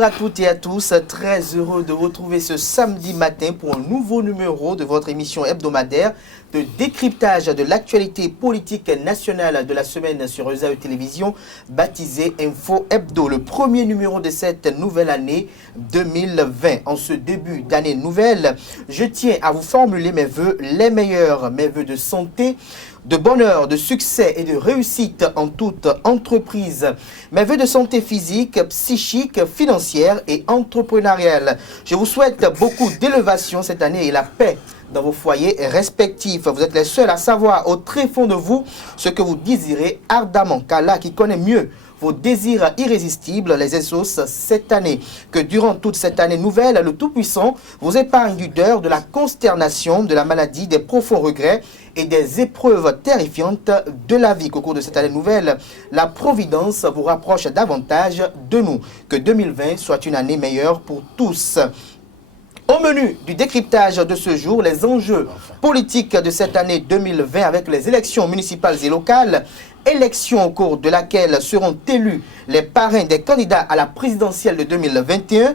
Bonjour à toutes et à tous, très heureux de vous retrouver ce samedi matin pour un nouveau numéro de votre émission hebdomadaire de décryptage de l'actualité politique nationale de la semaine sur ESAE Télévision, baptisé Info Hebdo, le premier numéro de cette nouvelle année 2020. En ce début d'année nouvelle, je tiens à vous formuler mes vœux les meilleurs, mes vœux de santé, de bonheur, de succès et de réussite en toute entreprise. Mes vœux de santé physique, psychique, financière et entrepreneuriale. Je vous souhaite beaucoup d'élévation cette année et la paix dans vos foyers respectifs. Vous êtes les seuls à savoir au très fond de vous ce que vous désirez ardemment. qu'Allah qui connaît mieux vos désirs irrésistibles les exauce cette année. Que durant toute cette année nouvelle, le Tout-Puissant vous épargne du deuil, de la consternation, de la maladie, des profonds regrets et des épreuves terrifiantes de la vie. Qu'au cours de cette année nouvelle, la Providence vous rapproche davantage de nous. Que 2020 soit une année meilleure pour tous. Au menu du décryptage de ce jour, les enjeux politiques de cette année 2020 avec les élections municipales et locales, élection au cours de laquelle seront élus les parrains des candidats à la présidentielle de 2021-2020,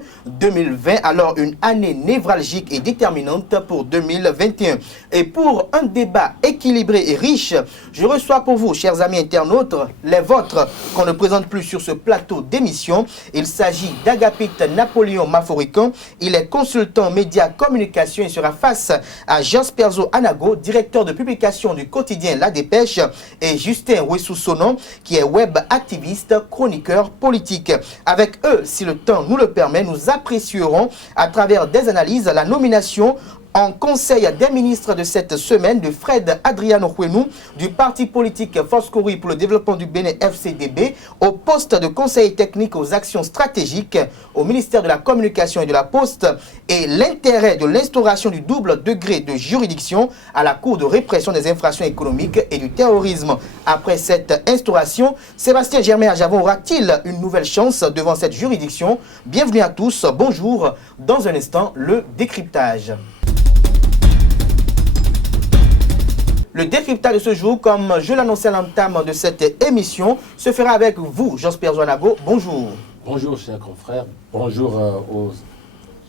alors une année névralgique et déterminante pour 2021. Et pour un débat équilibré et riche, je reçois pour vous, chers amis internautes, les vôtres qu'on ne présente plus sur ce plateau d'émission. Il s'agit d'Agapit Napoléon Maforican. Il est consultant média communication et sera face à Jasperzo Anago, directeur de publication du quotidien La Dépêche, et Justin Wessou-Sonon, qui est web activiste, chroniqueur politique. Avec eux, si le temps nous le permet, nous apprécierons à travers des analyses la nomination en conseil des ministres de cette semaine de Fred Adriano Huenou du parti politique Force Kouri pour le développement du Bénin FCDB au poste de conseiller technique aux actions stratégiques au ministère de la Communication et de la Poste et l'intérêt de l'instauration du double degré de juridiction à la Cour de répression des infractions économiques et du terrorisme. Après cette instauration, Sébastien Germain Ajavon aura-t-il une nouvelle chance devant cette juridiction? Bienvenue à tous, bonjour. Dans un instant, le décryptage. Le décryptage de ce jour, comme je l'annonçais à l'entame de cette émission, se fera avec vous, Jasperzo Anago. Bonjour. Bonjour, chers confrères. Bonjour aux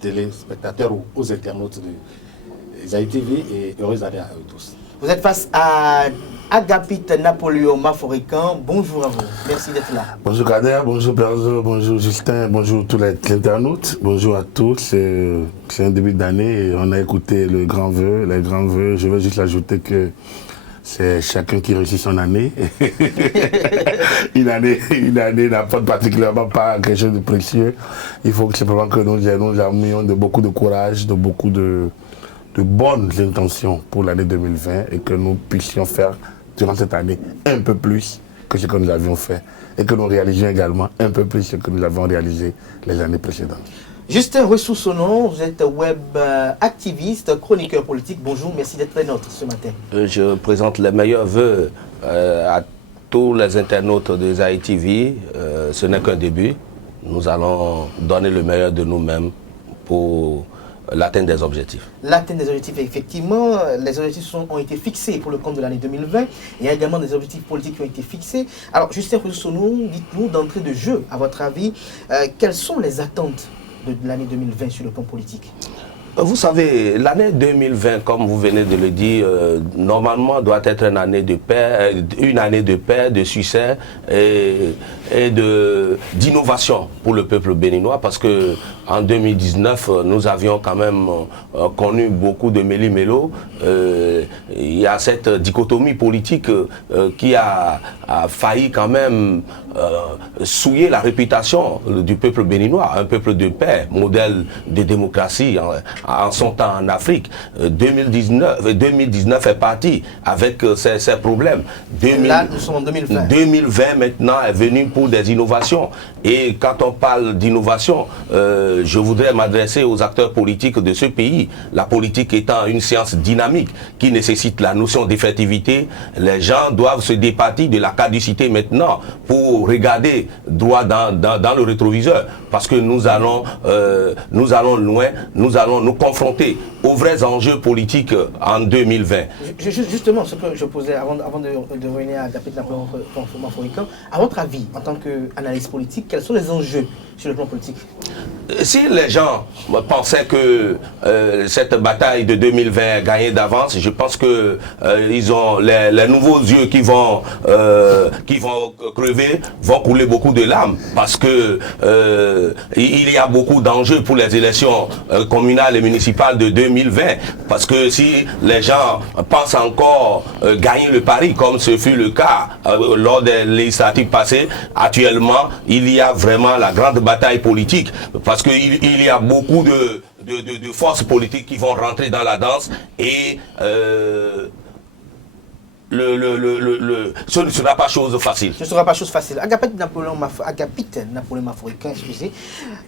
téléspectateurs ou aux internautes de ESAE TV et heureuse année à eux tous. Vous êtes face à Agapit Napoléon Maforican. Bonjour à vous. Merci d'être là. Bonjour Kader, bonjour Perzo, bonjour Justin, bonjour tous les internautes. Bonjour à tous. C'est un début d'année et on a écouté les grands vœux. Je vais juste ajouter que c'est chacun qui réussit son année. Une année n'apporte particulièrement pas quelque chose de précieux. Il faut simplement que nous armions de beaucoup de courage, de beaucoup de bonnes intentions pour l'année 2020 et que nous puissions faire durant cette année un peu plus que ce que nous avions fait et que nous réalisions également un peu plus ce que nous avons réalisé les années précédentes. Justin Wessou-Sonon, vous êtes web activiste, chroniqueur politique. Bonjour, merci d'être nôtre ce matin. Je présente les meilleurs vœux à tous les internautes de ESAE TV. Ce n'est qu'un début. Nous allons donner le meilleur de nous-mêmes pour l'atteinte des objectifs. L'atteinte des objectifs, effectivement, les objectifs ont été fixés pour le compte de l'année 2020. Il y a également des objectifs politiques qui ont été fixés. Alors, Justin Wessou-Sonon, dites-nous d'entrée de jeu, à votre avis, quelles sont les attentes de l'année 2020 sur le plan politique? Vous savez, l'année 2020, comme vous venez de le dire, normalement doit être une année de paix, de succès et d'innovation pour le peuple béninois, parce que en 2019, nous avions quand même connu beaucoup de méli-mélo. Il y a cette dichotomie politique qui a failli quand même souiller la réputation du peuple béninois, un peuple de paix, modèle de démocratie en son temps en Afrique. 2019 est parti avec ses problèmes. Là, nous sommes en 2020. 2020 maintenant est venu pour des innovations. Et quand on parle d'innovation, je voudrais m'adresser aux acteurs politiques de ce pays. La politique étant une science dynamique qui nécessite la notion d'effectivité, les gens doivent se départir de la caducité maintenant pour regarder droit dans le rétroviseur, parce que nous allons loin, nous allons nous confrontés aux vrais enjeux politiques en 2020. Justement, ce que je posais avant de revenir à Agapit Napoléon Mafoïka, à votre avis, en tant qu'analyste politique, quels sont les enjeux sur le plan politique? Si les gens pensaient que cette bataille de 2020 est gagnée d'avance, je pense que ils ont les nouveaux yeux qui vont crever, vont couler beaucoup de larmes, parce que il y a beaucoup d'enjeux pour les élections communales et municipales de 2020, parce que si les gens pensent encore gagner le pari, comme ce fut le cas lors des législatives passées, actuellement il y a vraiment la grande bataille politique, parce qu'il y a beaucoup de forces politiques qui vont rentrer dans la danse et ce ne sera pas chose facile. Ce ne sera pas chose facile. Agapit Napoléon Mafoïka, excusez.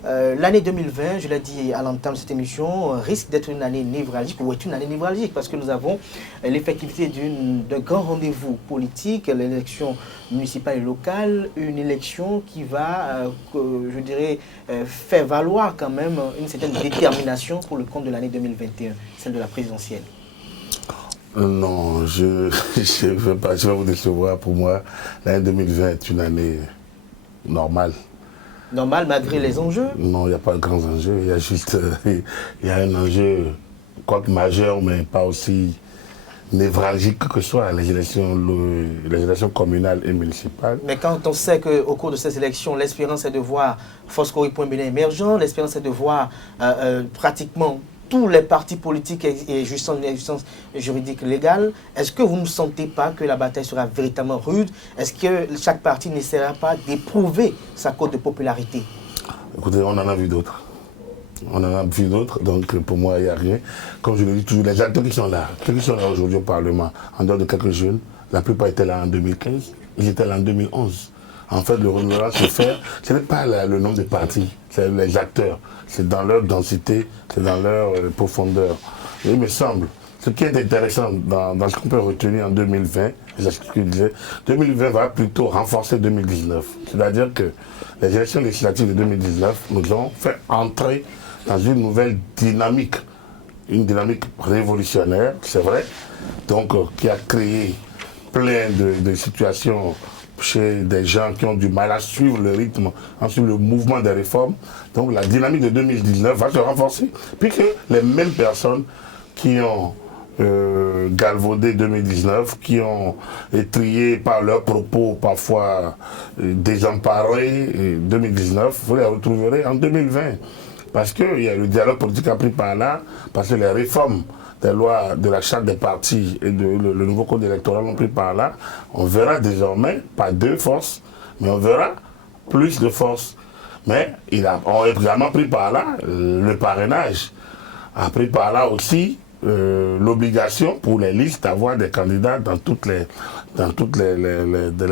L'année 2020, je l'ai dit à l'entame de cette émission, risque d'être une année névralgique, ou est une année névralgique, parce que nous avons l'effectivité d'un grand rendez-vous politique, l'élection municipale et locale, une élection qui va, je dirais, faire valoir quand même une certaine détermination pour le compte de l'année 2021, celle de la présidentielle. Non, je ne vais pas vous décevoir. Pour moi, l'année 2020 est une année normale. Normale malgré les enjeux? Non, il n'y a pas de grands enjeux. Il y a juste il y a un enjeu, quoique majeur, mais pas aussi névralgique que ce soit, les élections communales et municipales. Mais quand on sait qu'au cours de ces élections, l'espérance est de voir Foscori Point Bénin émergent, l'espérance est de voir pratiquement tous les partis politiques et jouissant d'une existence juridique légale, est-ce que vous ne sentez pas que la bataille sera véritablement rude? Est-ce que chaque parti n'essaiera pas d'éprouver sa cote de popularité? Écoutez, on en a vu d'autres. On en a vu d'autres, donc pour moi, il n'y a rien. Comme je le dis toujours, les acteurs qui sont là aujourd'hui au Parlement, en dehors de quelques jeunes, la plupart étaient là en 2015, ils étaient là en 2011. En fait, le renouvellement se fait, ce n'est pas le nombre de partis, c'est les acteurs. C'est dans leur densité, c'est dans leur profondeur. Et il me semble, ce qui est intéressant dans ce qu'on peut retenir en 2020, c'est ce que je disais, 2020 va plutôt renforcer 2019. C'est-à-dire que les élections législatives de 2019 nous ont fait entrer dans une nouvelle dynamique, une dynamique révolutionnaire, c'est vrai, donc qui a créé plein de situations chez des gens qui ont du mal à suivre le rythme, à suivre le mouvement des réformes. Donc la dynamique de 2019 va se renforcer, puisque les mêmes personnes qui ont galvaudé 2019, qui ont étrié par leurs propos parfois désemparés 2019, vous les retrouverez en 2020. Parce que le dialogue politique a pris par là, parce que les réformes des lois de la charte des partis et le nouveau code électoral ont pris par là. On verra désormais, pas deux forces, mais on verra plus de forces. Mais on a également pris par là le parrainage, a pris par là aussi l'obligation pour les listes d'avoir des candidats dans toutes les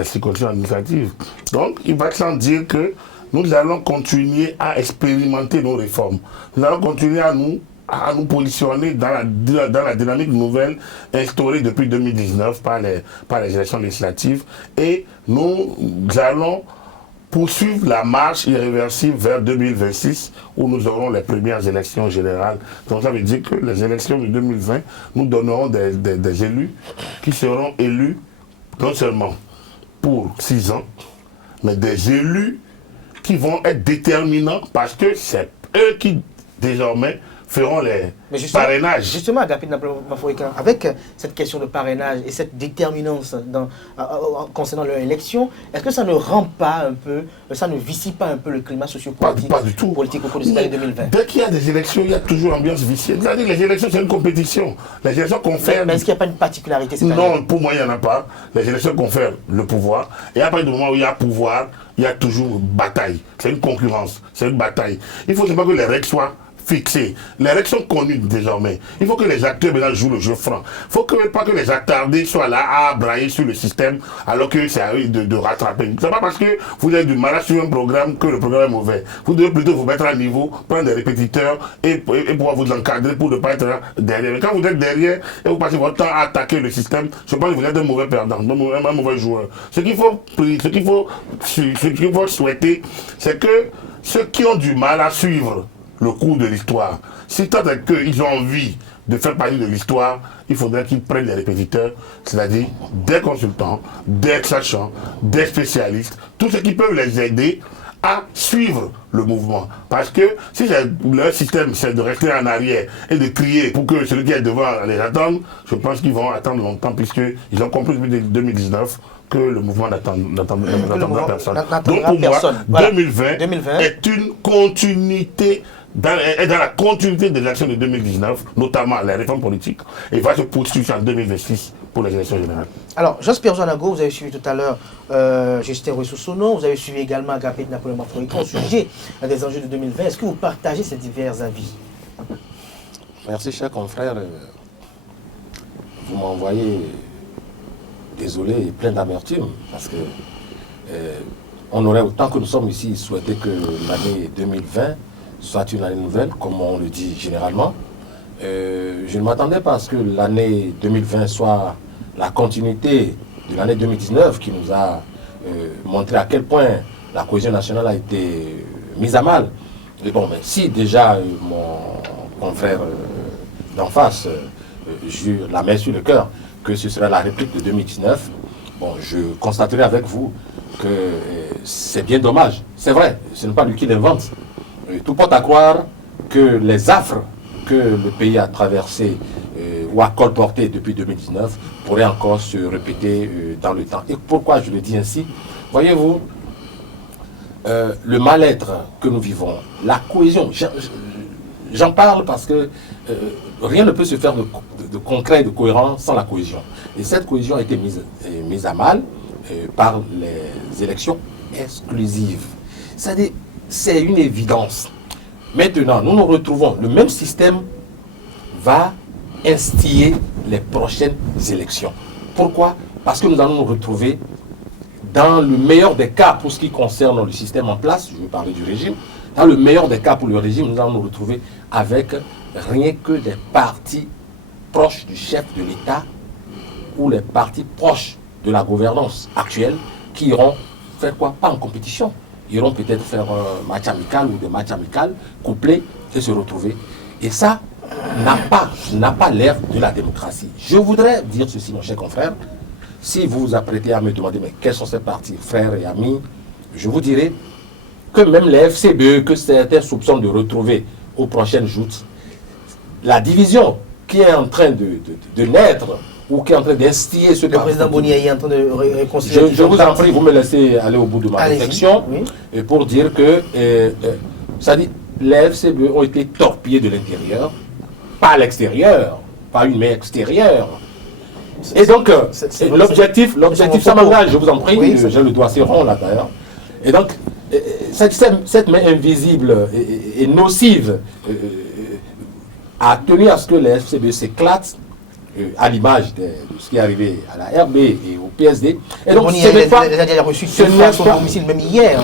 circonscriptions administratives. Donc il va sans dire que nous allons continuer à expérimenter nos réformes. Nous allons continuer à nous positionner dans la dynamique nouvelle instaurée depuis 2019 par les élections législatives, et nous allons poursuivre la marche irréversible vers 2026 où nous aurons les premières élections générales. Donc ça veut dire que les élections de 2020 nous donneront des élus qui seront élus non seulement pour 6 ans, mais des élus qui vont être déterminants, parce que c'est eux qui désormais feront les parrainages. Justement, Agapit Napoléon Mafoïka, avec cette question de parrainage et cette déterminance concernant leur élection, est-ce que ça ne rend pas un peu, ça ne vicie pas un peu le climat sociopolitique pas du tout. Politique au cours de cette année 2020? Dès qu'il y a des élections, il y a toujours ambiance vicieuse. C'est-à-dire que les élections, c'est une compétition. Les élections confèrent... Mais est-ce qu'il n'y a pas une particularité cette année? Non, pour moi, il n'y en a pas. Les élections confèrent le pouvoir. Et à partir du moment où il y a pouvoir, il y a toujours bataille. C'est une concurrence, c'est une bataille. Il faut simplement que les règles soient fixées. Les règles sont connues désormais. Il faut que les acteurs maintenant jouent le jeu franc. Il ne faut pas que les attardés soient là à brailler sur le système alors que c'est à eux de rattraper. Ce n'est pas parce que vous avez du mal à suivre un programme que le programme est mauvais. Vous devez plutôt vous mettre à niveau, prendre des répétiteurs et pouvoir vous encadrer pour ne pas être là derrière. Mais quand vous êtes derrière et vous passez votre temps à attaquer le système, je pense que vous êtes un mauvais perdant, un mauvais joueur. Ce qu'il faut souhaiter, c'est que ceux qui ont du mal à suivre le cours de l'histoire, Si tant est qu'ils ont envie de faire partie de l'histoire, il faudrait qu'ils prennent des répétiteurs, c'est-à-dire des consultants, des sachants, des spécialistes, tous ceux qui peuvent les aider à suivre le mouvement. Parce que si leur système c'est de rester en arrière et de crier pour que celui qui est devant les attende, je pense qu'ils vont attendre longtemps puisqu'ils ont compris depuis 2019 que le mouvement n'attendra personne. Donc pour moi, voilà. 2020 est une continuité est dans la continuité des actions de 2019, notamment les réformes politiques, et va se poursuivre en 2026 pour les élections générales. Alors, Jasper Zanago, vous avez suivi tout à l'heure Justin Ressoussono, vous avez suivi également Agapé Napoléon Maforika au sujet des enjeux de 2020. Est-ce que vous partagez ces divers avis? Merci, cher confrère. Vous m'envoyez, désolé, et plein d'amertume, parce que on aurait, autant que nous sommes ici, souhaité que l'année 2020 soit une année nouvelle, comme on le dit généralement. Je ne m'attendais pas à ce que l'année 2020 soit la continuité de l'année 2019 qui nous a montré à quel point la cohésion nationale a été mise à mal. Et bon, mais si déjà mon confrère d'en face jure la main sur le cœur que ce sera la réplique de 2019, bon, je constaterai avec vous que c'est bien dommage. C'est vrai, ce n'est pas lui qui l'invente. Tout porte à croire que les affres que le pays a traversées ou a colportées depuis 2019 pourraient encore se répéter dans le temps. Et pourquoi je le dis ainsi? Voyez-vous, le mal-être que nous vivons, la cohésion, j'en parle parce que rien ne peut se faire de concret et de cohérent sans la cohésion. Et cette cohésion a été mise à mal par les élections exclusives. C'est-à-dire, c'est une évidence. Maintenant, nous nous retrouvons, le même système va instiller les prochaines élections. Pourquoi? Parce que nous allons nous retrouver dans le meilleur des cas pour ce qui concerne le système en place, je vais parler du régime, dans le meilleur des cas pour le régime, nous allons nous retrouver avec rien que des partis proches du chef de l'État ou les partis proches de la gouvernance actuelle qui iront faire quoi? Pas en compétition. Ils iront peut-être faire un match amical ou des matchs amicaux, couplés et se retrouver. Et ça n'a pas l'air de la démocratie. Je voudrais dire ceci, mon cher confrère. Si vous vous apprêtez à me demander mais quels sont ces partis, frères et amis, je vous dirai que même les FCBE, que certains soupçonnent de retrouver aux prochaines joutes, la division qui est en train de naître ou qui est en train d'instiller ce Le président Bonier est en train de réconcilier. Je vous en prie, vous me laissez aller au bout de ma réflexion et pour dire que ça dit, les FCBE ont été torpillés de l'intérieur, pas à l'extérieur, pas une main extérieure. Et donc, l'objectif, ça m'engage, je vous en prie, oui, j'ai le doigt assez rond là d'ailleurs. Et donc, cette main invisible et nocive a tenu à ce que les FCBE s'éclatent à l'image de ce qui est arrivé à la RB et au PSD. Et donc, ce n'est pas... Il a reçu ce domicile même hier.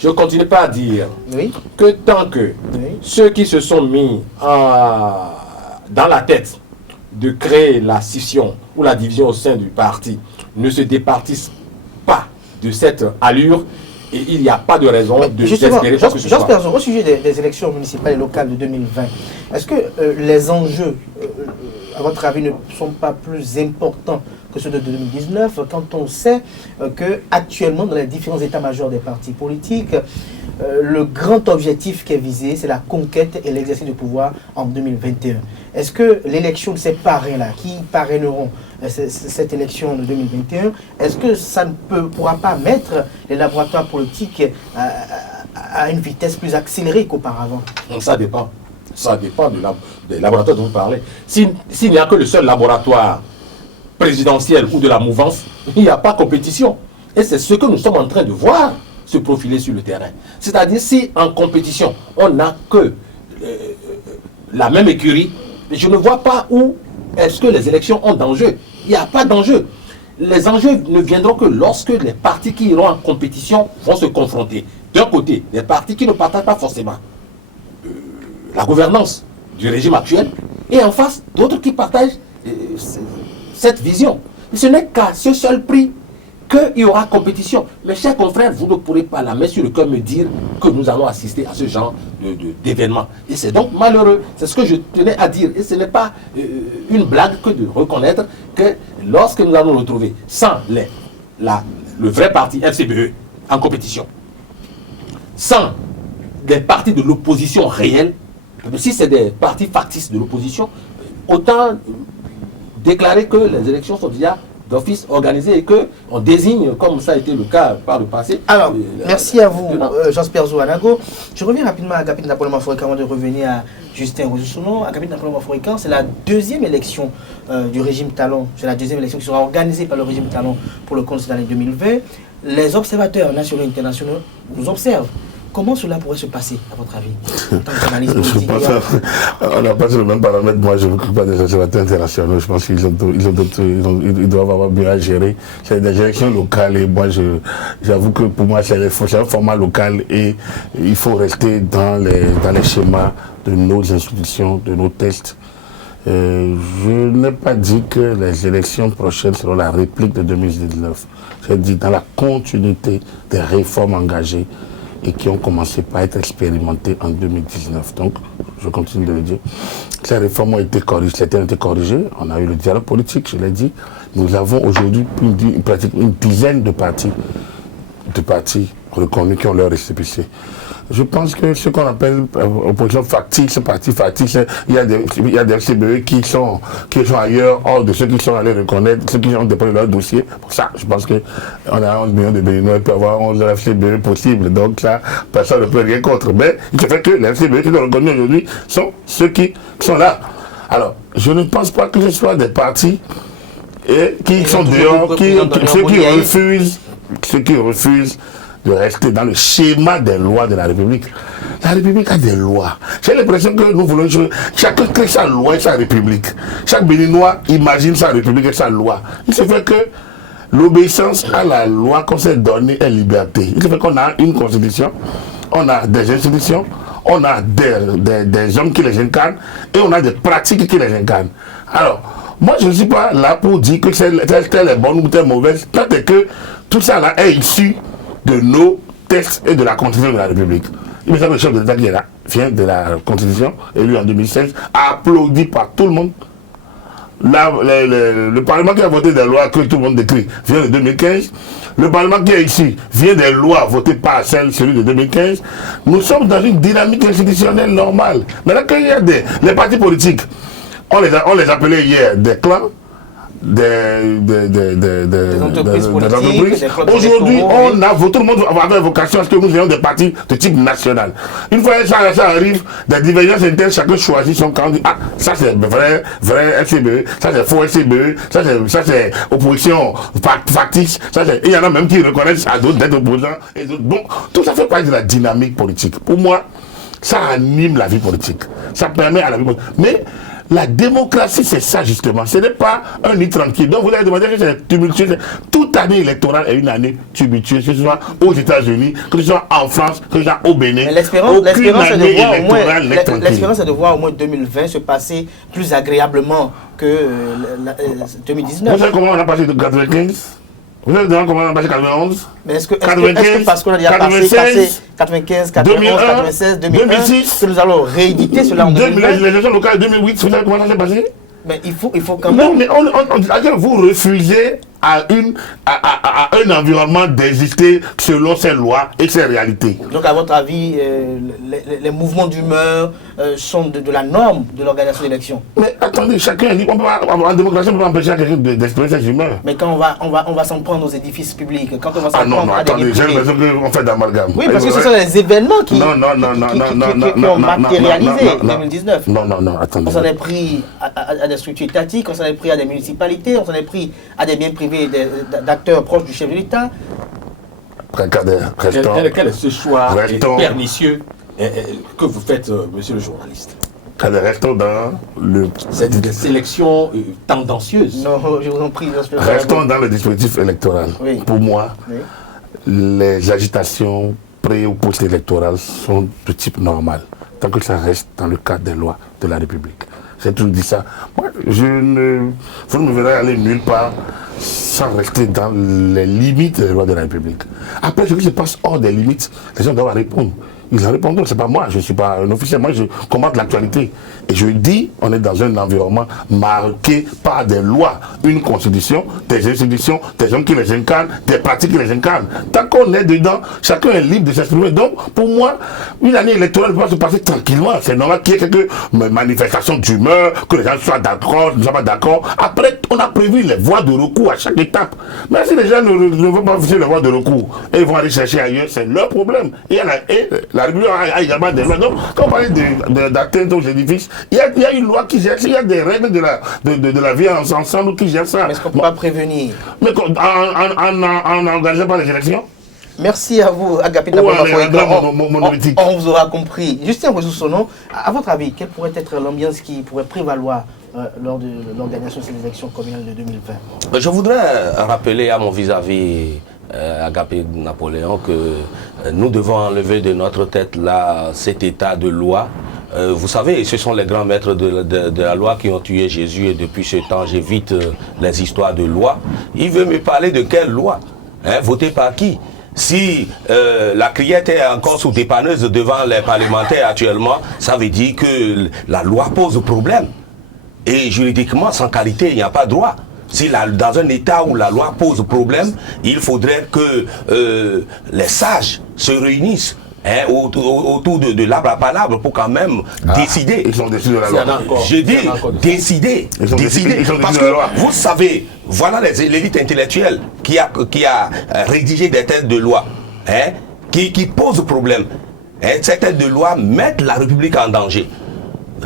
Je continue pas à dire que tant que ceux qui se sont mis dans la tête de créer la scission ou la division au sein du parti ne se départissent pas de cette allure, et il n'y a pas de raison de désespérer quoi que ce soit. Au sujet des élections municipales et locales de 2020, est-ce que les enjeux, à votre avis, ne sont pas plus importants que ceux de 2019 quand on sait qu'actuellement, dans les différents états-majors des partis politiques, le grand objectif qui est visé, c'est la conquête et l'exercice du pouvoir en 2021. Est-ce que l'élection de ces parrains-là, qui parraineront cette élection de 2021, est-ce que ça ne pourra pas mettre les laboratoires politiques à une vitesse plus accélérée qu'auparavant? Ça dépend. Ça dépend des laboratoires dont vous parlez. S'il n'y a que le seul laboratoire présidentiel ou de la mouvance, il n'y a pas compétition. Et c'est ce que nous sommes en train de voir se profiler sur le terrain. C'est-à-dire, si en compétition, on n'a que la même écurie, je ne vois pas où est-ce que les élections ont d'enjeu. Il n'y a pas d'enjeu. Les enjeux ne viendront que lorsque les partis qui iront en compétition vont se confronter. D'un côté, des partis qui ne partagent pas forcément la gouvernance du régime actuel, et en face, d'autres qui partagent cette vision. Ce n'est qu'à ce seul prix qu'il y aura compétition. Mes chers confrères, vous ne pourrez pas la main sur le cœur me dire que nous allons assister à ce genre d'événement. Et c'est donc malheureux. C'est ce que je tenais à dire. Et ce n'est pas une blague que de reconnaître que lorsque nous allons nous retrouver sans le vrai parti FCBE en compétition, sans des partis de l'opposition réelle, si c'est des partis factices de l'opposition, autant déclarer que les élections sont déjà d'office organisées et qu'on désigne, comme ça a été le cas par le passé. Alors, merci à vous, Jean-Pierre Zouanago. Je reviens rapidement à Agapit Napoléon Mafourican avant de revenir à Justin Rosoussounon. Agapit Napoléon Mafourican, c'est la deuxième élection du régime Talon. C'est la deuxième élection qui sera organisée par le régime Talon pour le compte de l'année 2020. Les observateurs nationaux et internationaux nous observent. Comment cela pourrait se passer, à votre avis, en tant qu'analyste politique? On n'a pas sur le même paramètre. Moi, je ne m'occupe pas des observateurs internationaux. Je pense qu'ils ils doivent avoir mieux à gérer. C'est des élections locales et moi, j'avoue que pour moi, c'est un format local et il faut rester dans les schémas de nos institutions, de nos tests. Je n'ai pas dit que les élections prochaines seront la réplique de 2019. J'ai dit dans la continuité des réformes engagées et qui ont commencé par être expérimentées en 2019. Donc, je continue de le dire. Ces réformes ont été corrigées, certaines ont été corrigées. On a eu le dialogue politique, je l'ai dit. Nous avons aujourd'hui pratiquement une dizaine de partis reconnus qui ont leur récépissé. Je pense que ce qu'on appelle opposition factice, parti factice, il y a des FCBE qui sont ailleurs, hors de ceux qui sont allés reconnaître, ceux qui ont déposé leur dossier. Pour ça, je pense qu'on a 11 millions de Béninois, il peut y avoir 11 FCBE possibles. Donc là, personne ne peut rien contre. Mais il se fait que les FCBE qui sont reconnus aujourd'hui sont ceux qui sont là. Alors, je ne pense pas que ce soit des partis qui sont dehors, ceux qui refusent de rester dans le schéma des lois de la République. La République a des lois. J'ai l'impression que nous voulons jouer. Chacun crée sa loi et sa République. Chaque Béninois imagine sa République et sa loi. Il se fait que l'obéissance à la loi qu'on s'est donnée est liberté. Il se fait qu'on a une constitution, on a des institutions, on a des hommes qui les incarnent et on a des pratiques qui les incarnent. Alors, moi je ne suis pas là pour dire que telle est bonne ou telle mauvaise, tant que tout ça là est issu de nos textes et de la Constitution de la République. Il me semble que le chef de l'État qui est là vient de la Constitution, élu en 2016, applaudi par tout le monde. Le Parlement qui a voté des lois que tout le monde décrit vient de 2015. Le Parlement qui est ici vient des lois votées par celui de 2015. Nous sommes dans une dynamique institutionnelle normale. Maintenant qu'il y a les partis politiques, on les appelait hier des clans, des entreprises. Aujourd'hui, tout le monde avait vocation à ce que nous ayons des partis de type national. Une fois ça arrive, des divergences internes, chacun choisit son candidat. Ah, ça c'est vrai FCBE, ça c'est faux FCBE, ça c'est opposition factice. Il y en a même qui reconnaissent à d'autres d'être opposants. Bon, tout ça fait partie de la dynamique politique. Pour moi, ça anime la vie politique. Ça permet à la vie politique. Mais la démocratie, c'est ça justement. Ce n'est pas un nid tranquille. Donc vous avez demandé que c'est tumultueux. Toute année électorale est une année tumultueuse, que ce soit aux États-Unis, que ce soit en France, que ce soit au Bénin. L'espérance est de voir au moins 2020 se passer plus agréablement que 2019. Vous savez comment on a passé de 95 ? Vous savez comment on a passé 91 ? Mais est-ce que parce qu'on a déjà passé 95, 91, 96, 2006, que nous allons rééditer cela en 2020 ? Les élections locales 2008, vous savez comment ça s'est passé ? Mais il faut quand même... Non, mais vous refusez à un environnement d'exister selon ses lois et ses réalités. Donc à votre avis, les mouvements d'humeur sont de la norme de l'organisation d'élections? Mais attendez, chacun est libre. En démocratie, on ne peut pas empêcher quelqu'un d'exprimer ses humeurs. Mais quand on va s'en prendre aux édifices publics, quand on va s'en prendre à des attendez, j'ai l'impression qu'on fait d'amalgame. Oui, parce que ce sont les événements qui ont matérialisé 2019. Non, attendez. On s'en est pris à des structures étatiques, on s'en est pris à des municipalités, on s'en est pris à des biens privés d'acteurs proches du chef de l'État. Quel est ce choix pernicieux que vous faites, monsieur le journaliste? Restons dans cette sélection tendancieuse. Non, je vous en prie. Restons dans le dispositif électoral. Oui. Pour moi, les agitations pré- ou post-électorales sont de type normal, tant que ça reste dans le cadre des lois de la République. c'est tout dit ça. Moi, vous ne me verrez aller nulle part sans rester dans les limites des lois de la République. Après, ce qui se passe hors des limites, les gens doivent répondre. Ils en répondront, c'est pas moi, je ne suis pas un officiel, moi je commente l'actualité. Et je dis, on est dans un environnement marqué par des lois, une constitution, des institutions, des hommes qui les incarnent, des pratiques qui les incarnent. Tant qu'on est dedans, chacun est libre de s'exprimer. Donc, pour moi, une année électorale va se passer tranquillement. C'est normal qu'il y ait quelques manifestations d'humeur, que les gens soient d'accord, ne soient pas d'accord. Après, on a prévu les voies de recours à chaque étape. Mais si les gens ne vont pas faire les voies de recours et ils vont aller chercher ailleurs, c'est leur problème. Et la République a également des lois. Donc, quand on parle d'atteinte aux édifices, il y a une loi qui gère, il y a des règles de la vie ensemble qui gèrent ça. Mais est-ce qu'on ne peut pas prévenir? Mais en n'engageant pas les élections. Merci à vous, Agapit. On vous aura compris. Justin Rousseau-Sono, à votre avis, quelle pourrait être l'ambiance qui pourrait prévaloir lors de l'organisation de ces élections communales de 2020? Je voudrais rappeler à mon vis-à-vis Agapit Napoléon que nous devons enlever de notre tête là cet état de loi. Vous savez, ce sont les grands maîtres de la loi qui ont tué Jésus et depuis ce temps j'évite les histoires de loi. Il veut me parler de quelle loi, voter par qui? Si la criette est encore sous dépanneuse devant les parlementaires actuellement, ça veut dire que la loi pose problème. Et juridiquement, sans qualité, il n'y a pas de droit. Si dans un état où la loi pose problème, il faudrait que les sages se réunissent autour de l'arbre à palabre pour quand même décider. Ils sont décidés de la loi. Je dis décider. Parce que vous savez, voilà l'élite intellectuelle qui a rédigé des textes de loi qui posent problème. Ces textes de loi mettent la République en danger.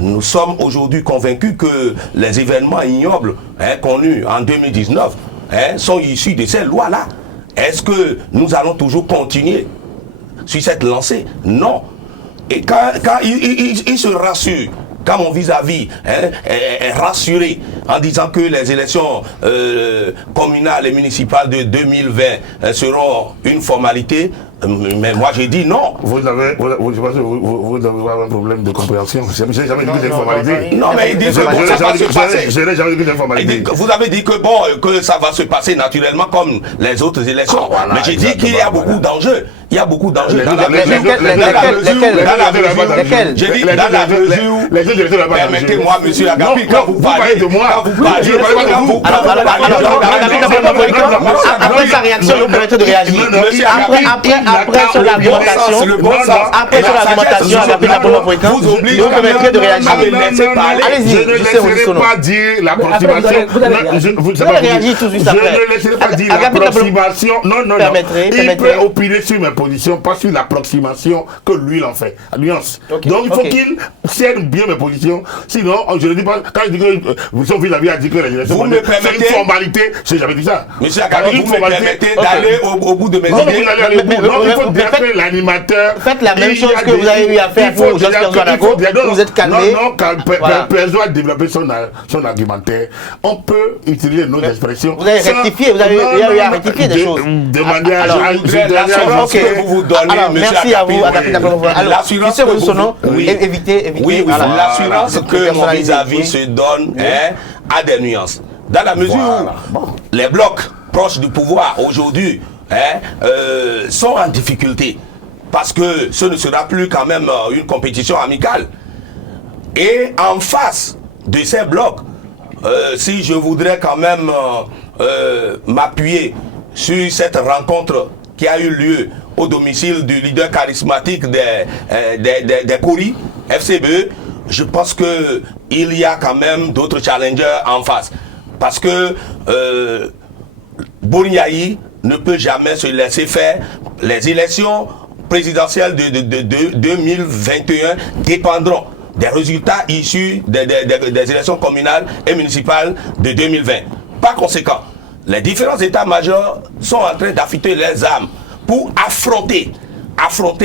Nous sommes aujourd'hui convaincus que les événements ignobles connus en 2019 sont issus de ces lois-là. Est-ce que nous allons toujours continuer sur cette lancée? Non. Et quand il se rassure, quand mon vis-à-vis est rassuré en disant que les élections communales et municipales de 2020 seront une formalité, mais moi j'ai dit non. Vous devez avoir un problème de compréhension. Je n'ai jamais dit que c'est une formalité. Non, mais il dit que ça va se passer. Je n'ai jamais dit que c'est une formalité. Vous avez dit que ça va se passer naturellement comme les autres élections. Mais j'ai dit qu'il y a beaucoup d'enjeux. Il y a beaucoup d'enjeux. Dans la mesure, permettez-moi, monsieur Agapit, quand vous parlez de moi, après sa réaction, vous permettez de réagir. Après son argumentation, Agapit Napoléon, vous permettrez de réagir. Allez-y, je ne laisserai pas dire l'approximation. Vous allez réagir tout de suite après. Je ne laisserai pas dire l'approximation. Non. Il peut opiner sur mes positions, pas sur l'approximation que lui il en fait. Alliance. Donc il faut qu'il tienne bien mes positions. Sinon, je ne dis pas, quand je dis que son vis-à-vis a dit que les élections c'est une formalité, je n'ai jamais dit ça. Monsieur Agapit, vous me permettez d'aller au bout de mes idées. Il faut bien que l'animateur. Faites la même chose que vous avez eu à faire pour Joseph Perzo. Vous êtes calmé. Non, quand Perzo a développé son argumentaire, on peut utiliser nos expressions. Vous avez rectifié, vous avez eu à rectifier des choses. Demandez à l'assurance que vous vous donnez, monsieur merci à vous, Agapit Napoléon. L'assurance que vous évitez. Oui, l'assurance que mon vis-à-vis se donne a des nuances. Dans la mesure où les blocs proches du pouvoir aujourd'hui sont en difficulté parce que ce ne sera plus quand même une compétition amicale. Et en face de ces blocs, si je voudrais quand même m'appuyer sur cette rencontre qui a eu lieu au domicile du leader charismatique des Kouris, FCBE, je pense qu'il y a quand même d'autres challengers en face. Parce que Boniaï ne peut jamais se laisser faire. Les élections présidentielles de 2021 dépendront des résultats issus des élections communales et municipales de 2020. Par conséquent, les différents états-majors sont en train d'affûter les armes pour affronter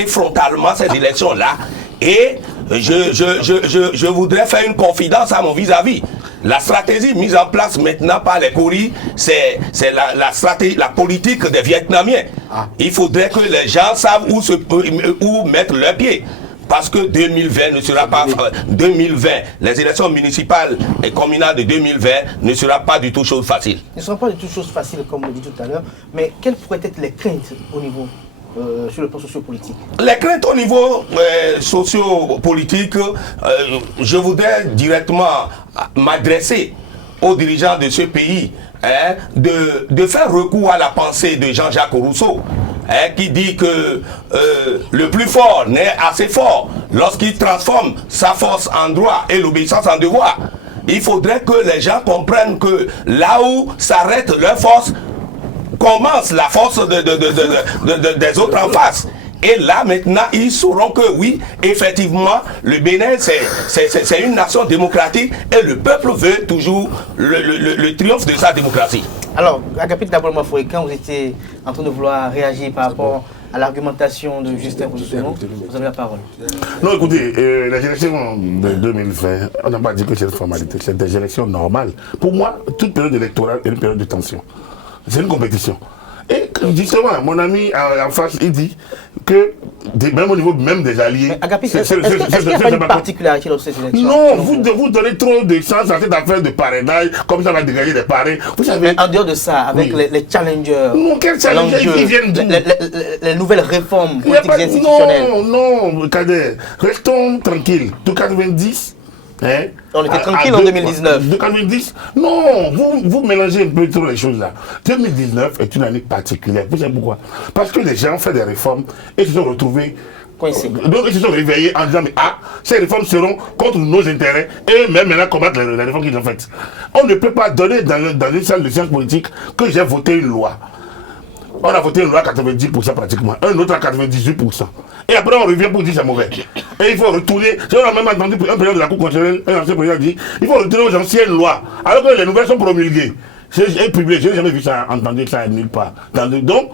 frontalement ces élections-là. Et je voudrais faire une confidence à mon vis-à-vis. La stratégie mise en place maintenant par les Kouris, c'est la politique des Vietnamiens. Il faudrait que les gens savent où mettre leurs pieds. parce que 2020 ne sera pas... 2020, les élections municipales et communales de 2020 ne sera pas du tout chose facile. Ne sera pas du tout chose facile, comme on l'a dit tout à l'heure, mais quelles pourraient être les craintes au niveau sur le plan sociopolitique? Les craintes au niveau sociopolitique, je voudrais directement m'adresser aux dirigeants de ce pays, hein, de faire recours à la pensée de Jean-Jacques Rousseau, hein, qui dit que le plus fort n'est assez fort lorsqu'il transforme sa force en droit et l'obéissance en devoir. Il faudrait que les gens comprennent que là où s'arrête leur force, commence la force des autres en face. Et là, maintenant, ils sauront que oui, effectivement, le Bénin, c'est une nation démocratique et le peuple veut toujours le triomphe de sa démocratie. Alors, Agapit Dabolma-Foué, quand vous étiez en train de vouloir réagir par rapport à l'argumentation de Justin Rousseau, vous avez la parole. Non, écoutez, les élections de 2020, on n'a pas dit que c'est une formalité, c'est des élections normales. Pour moi, toute période électorale est une période de tension. C'est une compétition. Et justement, mon ami en face, il dit que, même au niveau même des alliés... Agapit, est-ce qu'il n'y a pas une particularité dans ces élections? Non, vous donnez trop de chance à cette affaire de parrainage, comme ça va dégager des parrains. Vous savez... Mais en dehors de ça, avec les challengers... Non, quels challengers ils viennent d'où? Les nouvelles réformes politiques institutionnelles. Non, Kader, restons tranquilles. De 90... Hein? On était tranquille en 2019. De 90, non, vous mélangez un peu trop les choses là. 2019 est une année particulière. Vous savez pourquoi? Parce que les gens ont fait des réformes et se sont retrouvés. Donc ils se sont réveillés en disant mais ces réformes seront contre nos intérêts et même maintenant combattre les réformes qu'ils ont faites. On ne peut pas donner dans une salle de sciences politiques que j'ai voté une loi. On a voté une loi à 90% pratiquement, un autre à 98%. Et après on revient pour dire c'est mauvais. Et il faut retourner, on a même entendu un président de la Cour constitutionnelle, un ancien président dit, il faut retourner aux anciennes lois, alors que les nouvelles sont promulguées. Et publiées, je n'ai jamais vu ça, entendu ça nulle part. Donc, donc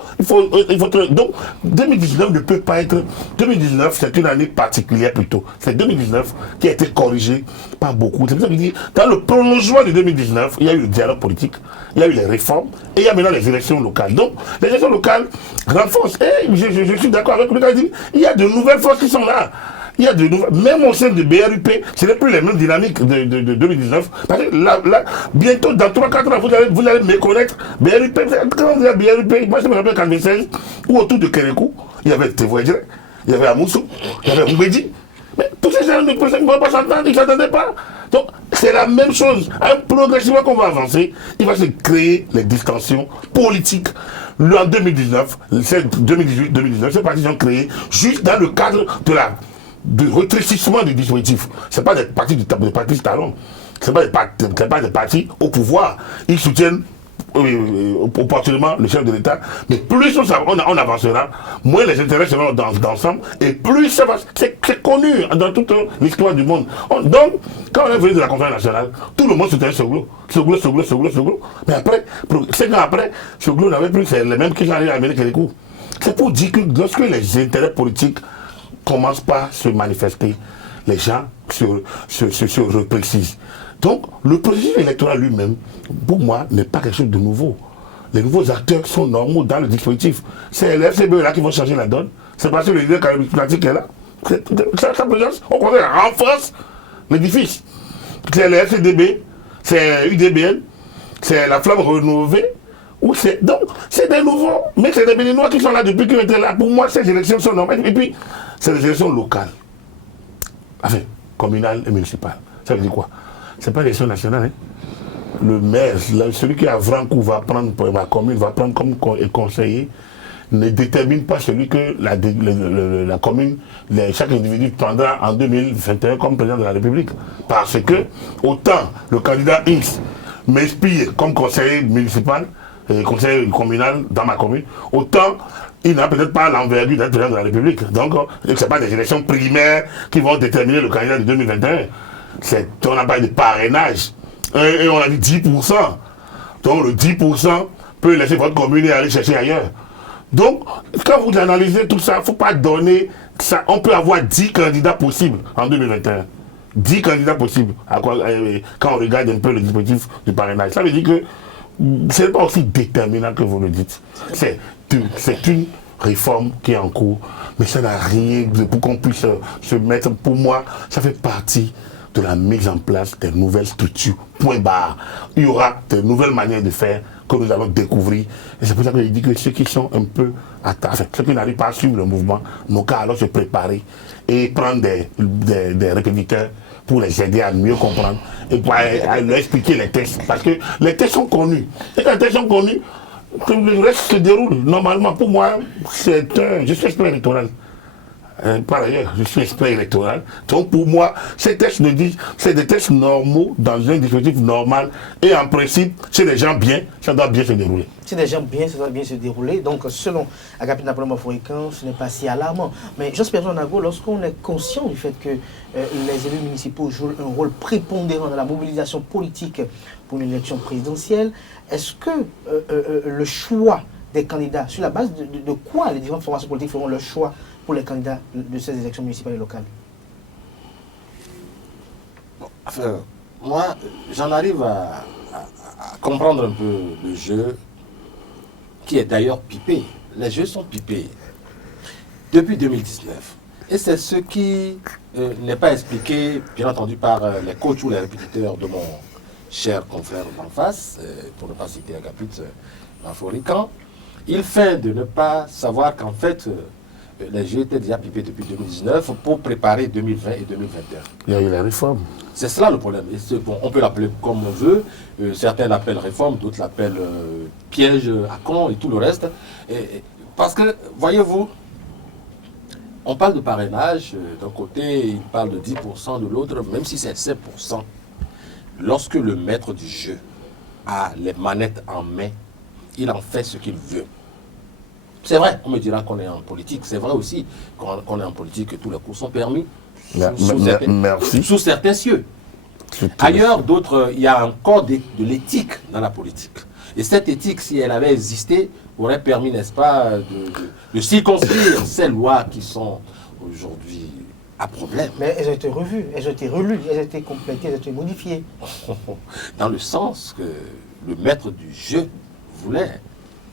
2019 ne peut pas être... 2019, c'est une année particulière plutôt. C'est 2019 qui a été corrigé par beaucoup. C'est pour ça que je dis, dans le prolongement de 2019, il y a eu le dialogue politique, il y a eu les réformes, et il y a maintenant les élections locales. Donc, les élections locales, grande force. Et je suis d'accord avec le gars, il y a de nouvelles forces qui sont là. Il y a de nouvelles, même au sein de BRUP, ce n'est plus les mêmes dynamiques de 2019. Parce que là, bientôt, dans 3-4 ans, vous allez me connaître. BRUP, quand vous êtes BRUP, moi je me rappelle qu'en 2016, ou autour de Kérékou, il y avait Tevoedjere, il y avait Amoussou, il y avait Mbedi. Mais tous ces gens ne pouvaient pas s'entendre, ils ne s'entendaient pas. Donc, c'est la même chose. Progressivement qu'on va avancer, il va se créer les distensions politiques. En 2019, 2018-2019, ces partis sont créés juste dans le cadre du rétrécissement du dispositif. Ce n'est pas des partis talons. Ce n'est pas des partis au pouvoir. Ils soutiennent opportunément le chef de l'État. Mais plus on avancera, moins les intérêts seront d'ensemble et plus ça va. C'est connu dans toute l'histoire du monde. Donc, quand on est venu de la conférence nationale, tout le monde soutenait Soglo. Mais après, 5 ans après, Soglo n'avait plus, c'est les mêmes qui sont allés amener les coups. C'est pour dire que lorsque les intérêts politiques commencent pas à se manifester, les gens se reprécisent. Donc, le processus électoral lui-même, pour moi, n'est pas quelque chose de nouveau. Les nouveaux acteurs sont normaux dans le dispositif. C'est les FCBE là qui vont changer la donne. C'est parce que le leader charismatique est là. Sa présence, au contraire, renforce l'édifice. C'est le FCDB, c'est UDBN, c'est la flamme renouvelée. Donc, c'est des nouveaux, mais c'est des Béninois qui sont là depuis qu'ils étaient là. Pour moi, ces élections sont normales. Et puis, c'est des élections locales. Enfin, communales et municipales. Ça veut dire quoi? C'est pas l'élection nationale. Hein. Le maire, celui qui a Vrancou va prendre pour ma commune, va prendre comme conseiller, ne détermine pas celui que la commune, chaque individu prendra en 2021 comme président de la République. Parce que, autant le candidat X m'inspire comme conseiller municipal, conseiller communal dans ma commune, autant il n'a peut-être pas l'envergure d'être président de la République. Donc, ce n'est pas des élections primaires qui vont déterminer le candidat de 2021. On a parlé de parrainage. Et on a dit 10%. Donc, le 10% peut laisser votre commune et aller chercher ailleurs. Donc, quand vous analysez tout ça, il ne faut pas donner ça. On peut avoir 10 candidats possibles en 2021. 10 candidats possibles. Quand on regarde un peu le dispositif du parrainage. Ça veut dire que ce n'est pas aussi déterminant que vous le dites. C'est une réforme qui est en cours, mais ça n'a rien pour qu'on puisse se mettre. Pour moi, ça fait partie de la mise en place des nouvelles structures. Point barre. Il y aura de nouvelles manières de faire que nous allons découvrir. Et c'est pour ça que je dis que ceux qui sont un peu ceux qui n'arrivent pas à suivre le mouvement, n'ont qu'à alors se préparer et prendre des républicains pour les aider à mieux comprendre et pour à leur expliquer les textes. Parce que les textes sont connus. Et quand les textes sont connus, que le reste se déroule. Normalement, pour moi, je suis expert électoral. Par ailleurs, je suis expert électoral. Donc pour moi, ces textes me disent, c'est des textes normaux dans un dispositif normal. Et en principe, c'est des gens bien, ça doit bien se dérouler. C'est des gens bien, ça doit bien se dérouler. Donc selon Agapit Napoléon Mafourican, ce n'est pas si alarmant. Mais Jos Nago, lorsqu'on est conscient du fait que les élus municipaux jouent un rôle prépondérant dans la mobilisation politique pour une élection présidentielle, est-ce que le choix des candidats, sur la base de quoi les différentes formations politiques feront le choix pour les candidats de ces élections municipales et locales? Bon, enfin, moi, j'en arrive à comprendre un peu le jeu, qui est d'ailleurs pipé. Les jeux sont pipés depuis 2019. Et c'est ce qui n'est pas expliqué, bien entendu, par les coachs ou les répétiteurs de mon cher confrère d'en face, pour ne pas citer Agapit Mafourican. Il feint de ne pas savoir qu'en fait, les jeux étaient déjà pipés depuis 2019 pour préparer 2020 et 2021. Il y a eu la réforme. C'est cela le problème. Et bon, on peut l'appeler comme on veut. Certains l'appellent réforme, d'autres l'appellent piège à con et tout le reste. Parce que, voyez-vous, on parle de parrainage. D'un côté, il parle de 10%, de l'autre, même si c'est 7%. Lorsque le maître du jeu a les manettes en main, il en fait ce qu'il veut. C'est vrai, on me dira qu'on est en politique. C'est vrai aussi qu'on est en politique, que tous les coups sont permis sous certains cieux. Ailleurs, d'autres, il y a encore de l'éthique dans la politique. Et cette éthique, si elle avait existé, aurait permis, n'est-ce pas, de circonscrire ces lois qui sont aujourd'hui à problème. Mais elles ont été revues, elles ont été relues, elles ont été complétées, elles ont été modifiées. Dans le sens que le maître du jeu voulait.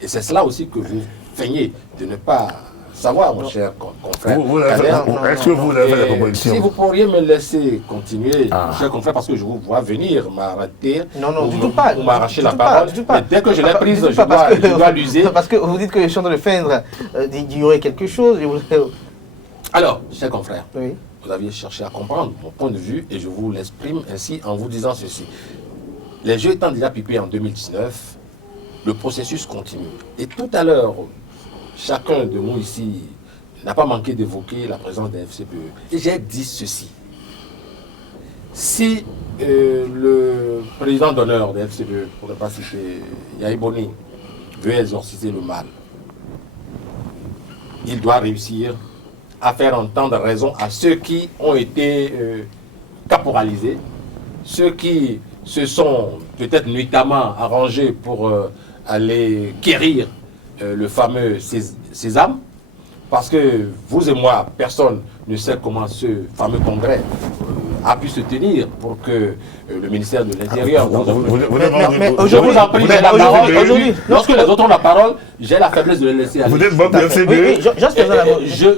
Et c'est cela aussi que vous feignez de ne pas savoir, mon cher confrère. Est-ce que vous avez fait la proposition? Si vous pourriez me laisser continuer, cher confrère, parce que je vous vois venir m'arrêter. Non, du tout pas. Vous m'arrachez la parole. Mais dès que je l'ai prise, je dois l'user. Parce que vous dites que je suis en train de feindre d'ignorer quelque chose. Alors, cher confrère, oui. Vous aviez cherché à comprendre mon point de vue et je vous l'exprime ainsi en vous disant ceci. Les jeux étant déjà pipés en 2019, le processus continue. Et tout à l'heure, chacun de nous ici n'a pas manqué d'évoquer la présence des FCPE. Et j'ai dit ceci. Si le président d'honneur des FCPE, pour ne pas citer Yahi Boni, veut exorciser le mal, il doit réussir à faire entendre raison à ceux qui ont été caporalisés, ceux qui se sont peut-être nuitamment arrangés pour aller quérir le fameux Sésame, parce que vous et moi, personne ne sait comment ce fameux congrès a pu se tenir pour que le ministère de l'Intérieur... Mais je vous en prie, j'ai la parole. Lorsque les autres ont la parole, j'ai la faiblesse de les laisser aller. Vous êtes votre FCPE.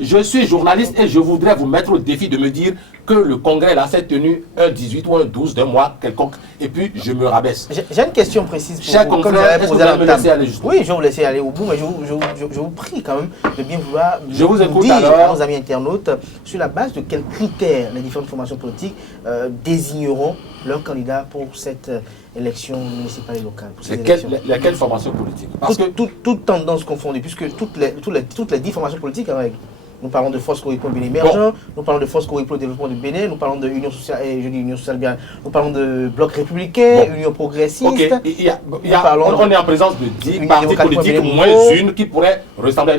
Je suis journaliste et je voudrais vous mettre au défi de me dire que le congrès là s'est tenu un 18 ou un 12 d'un mois quelconque, et puis je me rabaisse. J'ai une question précise pour Cher confrère, est-ce que vous allez me laisser aller jusqu'au bout? Oui, je vais vous laisser aller au bout, mais je vous prie quand même de bien vouloir je vous écoute dire alors à nos amis internautes sur la base de quels critères les différentes formations politiques désigneront leurs candidats pour cette élection municipale et locale. Lesquelles formations politiques? Parce que toute tendance confondue, puisque toutes les 10 formations politiques en règle. Nous parlons de Force Corée pour le Bénin émergent, nous parlons de Force Corée pour le développement du Bénin, nous parlons de Union sociale, je dis Union sociale bien, nous parlons de Bloc républicain, Union progressiste. Ok, on est en présence de 10 partis politiques, moins une qui pourrait ressembler à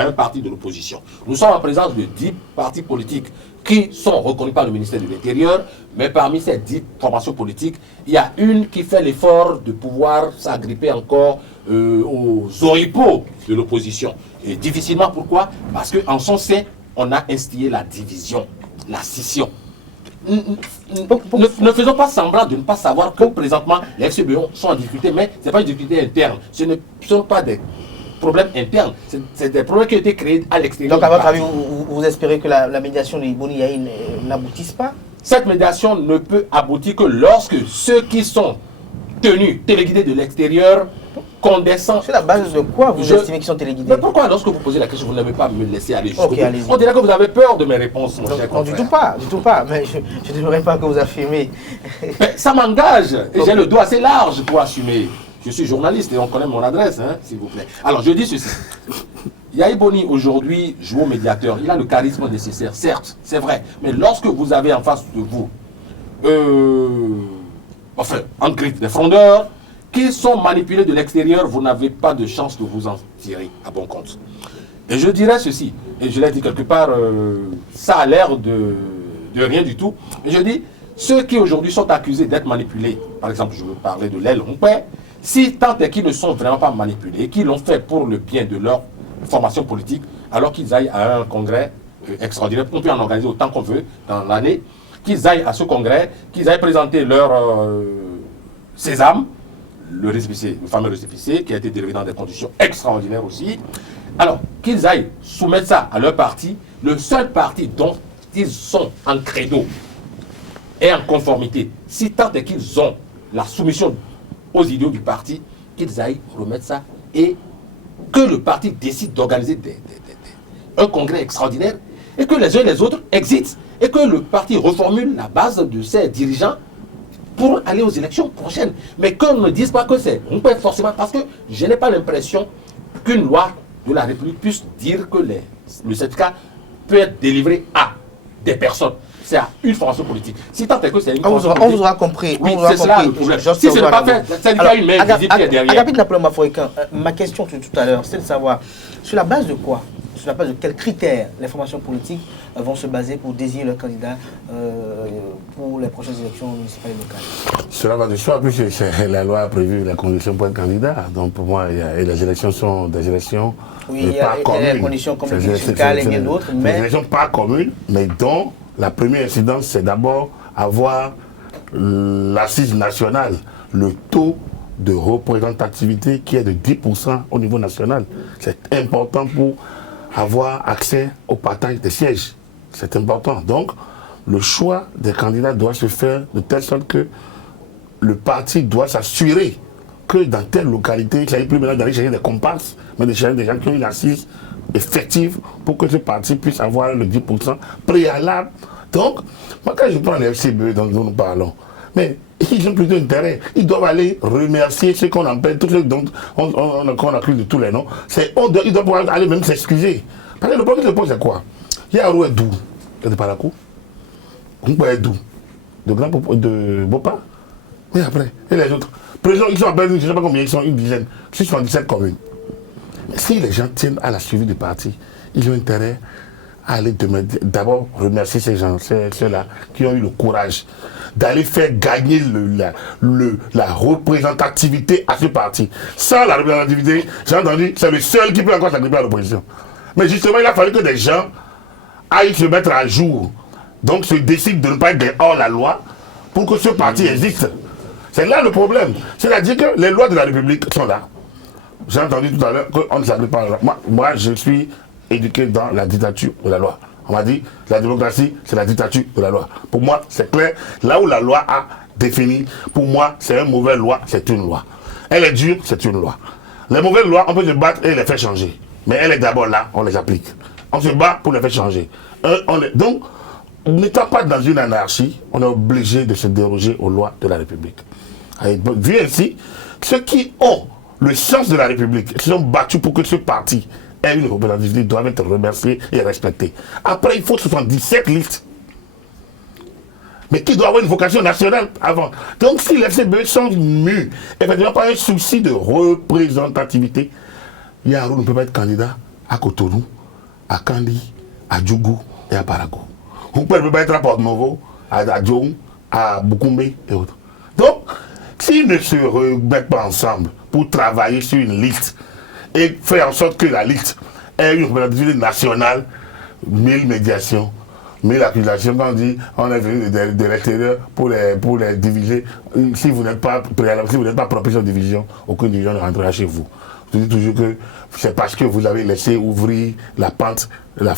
un parti de l'opposition. Nous sommes en présence de 10 partis politiques qui sont reconnus par le ministère de l'Intérieur, mais parmi ces 10 formations politiques, il y a une qui fait l'effort de pouvoir s'agripper encore aux oripeaux de l'opposition. Et difficilement, pourquoi? Parce qu'en son sein, on a instillé la division, la scission. Ne faisons pas semblant de ne pas savoir que présentement les FCBO sont en difficulté, mais ce n'est pas une difficulté interne. Ce ne sont pas des problèmes internes. C'est des problèmes qui ont été créés à l'extérieur. Donc, à votre avis, vous espérez que la médiation de Boni Yahi n'aboutisse pas? Cette médiation ne peut aboutir que lorsque ceux qui sont tenus, téléguidés de l'extérieur, condescendent. Sur la base de quoi vous estimez qu'ils sont téléguidés? Mais pourquoi, lorsque vous posez la question, vous n'avez pas me laisser aller jusqu'au bout? allez-y. On dirait que vous avez peur de mes réponses, mon cher Non, du confrère. tout pas. Mais je ne devrais pas que vous affirmez. Mais ça m'engage et j'ai le dos assez large pour assumer. Je suis journaliste et on connaît mon adresse, hein, s'il vous plaît. Alors, je dis ceci. Yahi Boni, aujourd'hui, joue au médiateur. Il a le charisme nécessaire, certes, c'est vrai. Mais lorsque vous avez en face de vous, en griffe des frondeurs, qui sont manipulés de l'extérieur, vous n'avez pas de chance de vous en tirer à bon compte. Et je dirais ceci, et je l'ai dit quelque part, ça a l'air de rien du tout. Et je dis, ceux qui aujourd'hui sont accusés d'être manipulés, par exemple, je veux parler de l'aile Rompé, si tant est qu'ils ne sont vraiment pas manipulés, qu'ils l'ont fait pour le bien de leur formation politique, alors qu'ils aillent à un congrès extraordinaire, on peut en organiser autant qu'on veut dans l'année, qu'ils aillent à ce congrès, qu'ils aillent présenter leur sésame, le fameux récépissé qui a été délivré dans des conditions extraordinaires aussi. Alors, qu'ils aillent soumettre ça à leur parti, le seul parti dont ils sont en credo et en conformité, si tant est qu'ils ont la soumission aux idéaux du parti, qu'ils aillent remettre ça et que le parti décide d'organiser un congrès extraordinaire et que les uns et les autres existent et que le parti reformule la base de ses dirigeants pour aller aux élections prochaines. Mais qu'on ne dise pas que c'est forcément, parce que je n'ai pas l'impression qu'une loi de la République puisse dire que le certificat peut être délivré à des personnes. C'est à une formation politique. Si tant est que c'est une formation politique... On vous aura compris. Oui, c'est cela le problème. Si ce n'est pas fait, c'est qu'il y a une main visible qui est derrière. Agapit Napoléon Mafoïcain, ma question tout à l'heure, c'est de savoir, sur la base de quoi, sur la base de quels critères les formations politiques vont se baser pour désigner leurs candidats pour les prochaines élections municipales et locales? Cela va de soi, puisque la loi a prévu la condition pour être candidat. Donc pour moi, et les élections sont des élections oui, il y a des conditions comme les fiscales et bien d'autres. Mais... Des élections pas communes, mais dont la première incidence, c'est d'abord avoir l'assise nationale, le taux de représentativité qui est de 10% au niveau national. C'est important pour avoir accès au partage des sièges. C'est important. Donc, le choix des candidats doit se faire de telle sorte que le parti doit s'assurer que dans telle localité, il ne s'agit plus maintenant d'aller chercher des comparses, mais de chercher des gens qui ont une assise effective pour que ce parti puisse avoir le 10% préalable. Donc, moi, quand je prends les FCBE dont nous parlons, mais ils ont plutôt intérêt. Ils doivent aller remercier ceux qu'on appelle, tous ceux dont on accuse de tous les noms. Ils doivent pouvoir aller même s'excuser. Parce que le problème qui se pose, c'est quoi? Il y a un Dou, de Parakou, on peut être Dou, de Bopa, mais après, et les autres. Président, ils sont à peine, je ne sais pas combien, ils sont une dizaine, 77 communes. Mais si les gens tiennent à la suivi du parti, ils ont intérêt à aller d'abord remercier ces gens, ceux-là qui ont eu le courage d'aller faire gagner la représentativité à ce parti. Sans la représentativité, j'ai entendu, c'est le seul qui peut encore s'agripper à l'opposition. Mais justement, il a fallu que des gens aillent se mettre à jour. Donc, se décident de ne pas être hors la loi pour que ce parti existe. C'est là le problème. C'est-à-dire que les lois de la République sont là. J'ai entendu tout à l'heure qu'on ne s'agrippe pas à la loi. Moi, je suis éduqué dans la dictature de la loi. On m'a dit, la démocratie, c'est la dictature de la loi. Pour moi, c'est clair. Là où la loi a défini, pour moi, c'est une mauvaise loi, c'est une loi. Elle est dure, c'est une loi. Les mauvaises lois, on peut se battre et les faire changer. Mais elle est d'abord là, on les applique. On se bat pour les faire changer. Donc, n'étant pas dans une anarchie, on est obligé de se déroger aux lois de la République. Vu ainsi, ceux qui ont le sens de la République, qui sont battus pour que ce parti ait une représentativité, doivent être remerciés et respectés. Après, il faut 77 listes. Mais qui doit avoir une vocation nationale avant. Donc, si les FCBE sont mus, effectivement, pas un souci de représentativité, Yaro ne peut pas être candidat à Cotonou, à Kandi, à Djougou et à Parakou. Vous ne pouvez pas être à Porto-Novo, à Djoum, à Boukoumbe et autres. Donc, s'ils ne se remettent pas ensemble pour travailler sur une liste et faire en sorte que la liste ait une représentativité nationale, 1000 médiations, 1000 accusations, quand on dit on est venu de l'extérieur pour les diviser, si vous n'êtes pas propice aux divisions, aucune division ne rentrera chez vous. je dis toujours que c'est parce que vous avez laissé ouvrir la pente, la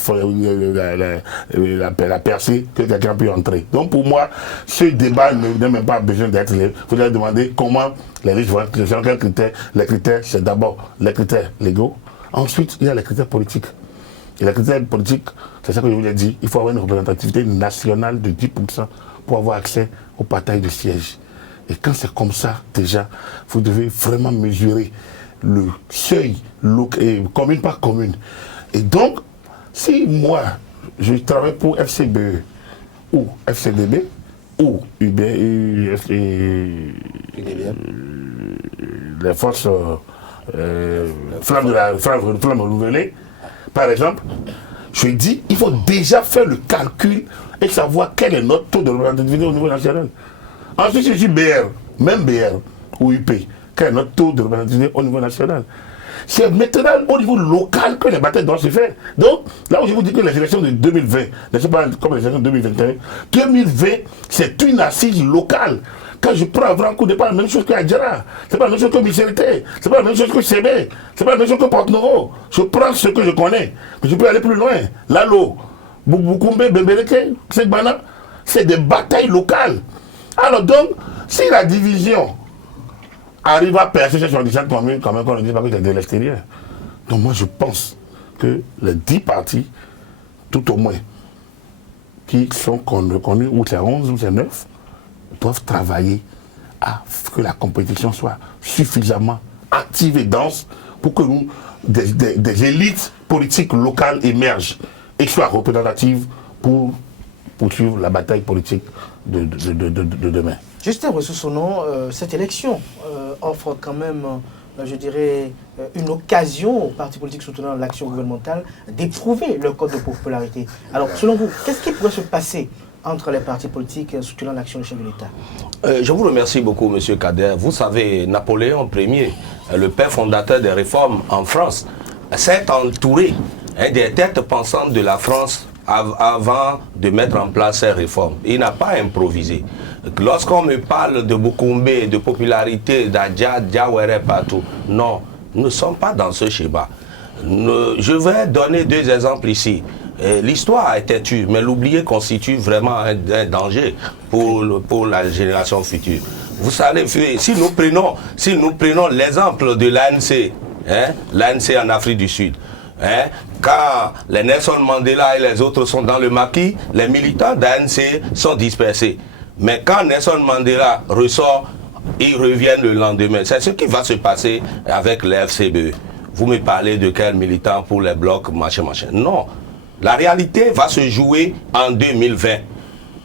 percée, que quelqu'un peut entrer. Donc pour moi, ce débat n'a même pas besoin d'être... Vous allez demander comment les listes vont être... Quels critères? Les critères, c'est d'abord les critères légaux. Ensuite, il y a les critères politiques. Et les critères politiques, c'est ça que je vous l'ai dit, il faut avoir une représentativité nationale de 10% pour avoir accès aux partages de sièges. Et quand c'est comme ça, déjà, vous devez vraiment mesurer le seuil, commune par commune. Et donc, si moi, je travaille pour FCBE ou FCDB ou les forces flammes renouvelées, par exemple, je dis, il faut déjà faire le calcul et savoir quel est notre taux de représentativité au niveau national. Ensuite, je dis BR, même BR ou UP, quel est notre taux de représentativité au niveau national. C'est maintenant au niveau local que les batailles doivent se faire. Donc, là où je vous dis que les élections de 2020, ne sont pas comme les élections de 2021, 2020, c'est une assise locale. Quand je prends Avrancourt, ce n'est pas la même chose que Adjara, ce n'est pas la même chose que Michel-Té, ce n'est pas la même chose que Sébé, ce n'est pas la même chose que Porte-Nouveau. Je prends ce que je connais, mais je peux aller plus loin. Lalo, Boukoumbe, Bembeleke, Segbana, c'est des batailles locales. Alors donc, si la division arrive à percer ces 77 communes, quand même, qu'on ne dit pas que c'est de l'extérieur. Donc moi, je pense que les 10 partis, tout au moins, qui sont reconnus, ou c'est 11 ou c'est 9, doivent travailler à ce que la compétition soit suffisamment active et dense pour que nous, des élites politiques locales émergent et soient représentatives pour poursuivre la bataille politique de demain. Justin Ressourcenon, cette élection offre quand même, je dirais, une occasion aux partis politiques soutenant l'action gouvernementale d'éprouver leur code de popularité. Alors, selon vous, qu'est-ce qui pourrait se passer entre les partis politiques soutenant l'action du chef de l'État? Je vous remercie beaucoup, M. Kader. Vous savez, Napoléon Ier, le père fondateur des réformes en France, s'est entouré des têtes pensantes de la France avant de mettre en place ces réformes. Il n'a pas improvisé. Lorsqu'on me parle de Boukoumbe, de popularité, d'Adja, Diawere partout, non, nous ne sommes pas dans ce schéma. Je vais donner 2 exemples ici. L'histoire a été tue, mais l'oublier constitue vraiment un danger pour la génération future. Vous savez, si nous prenons l'exemple de l'ANC, l'ANC en Afrique du Sud, quand les Nelson Mandela et les autres sont dans le maquis, les militants d'ANC sont dispersés. Mais quand Nelson Mandela ressort, ils reviennent le lendemain. C'est ce qui va se passer avec les FCBE. Vous me parlez de quels militants pour les blocs, machin. Non. La réalité va se jouer en 2020.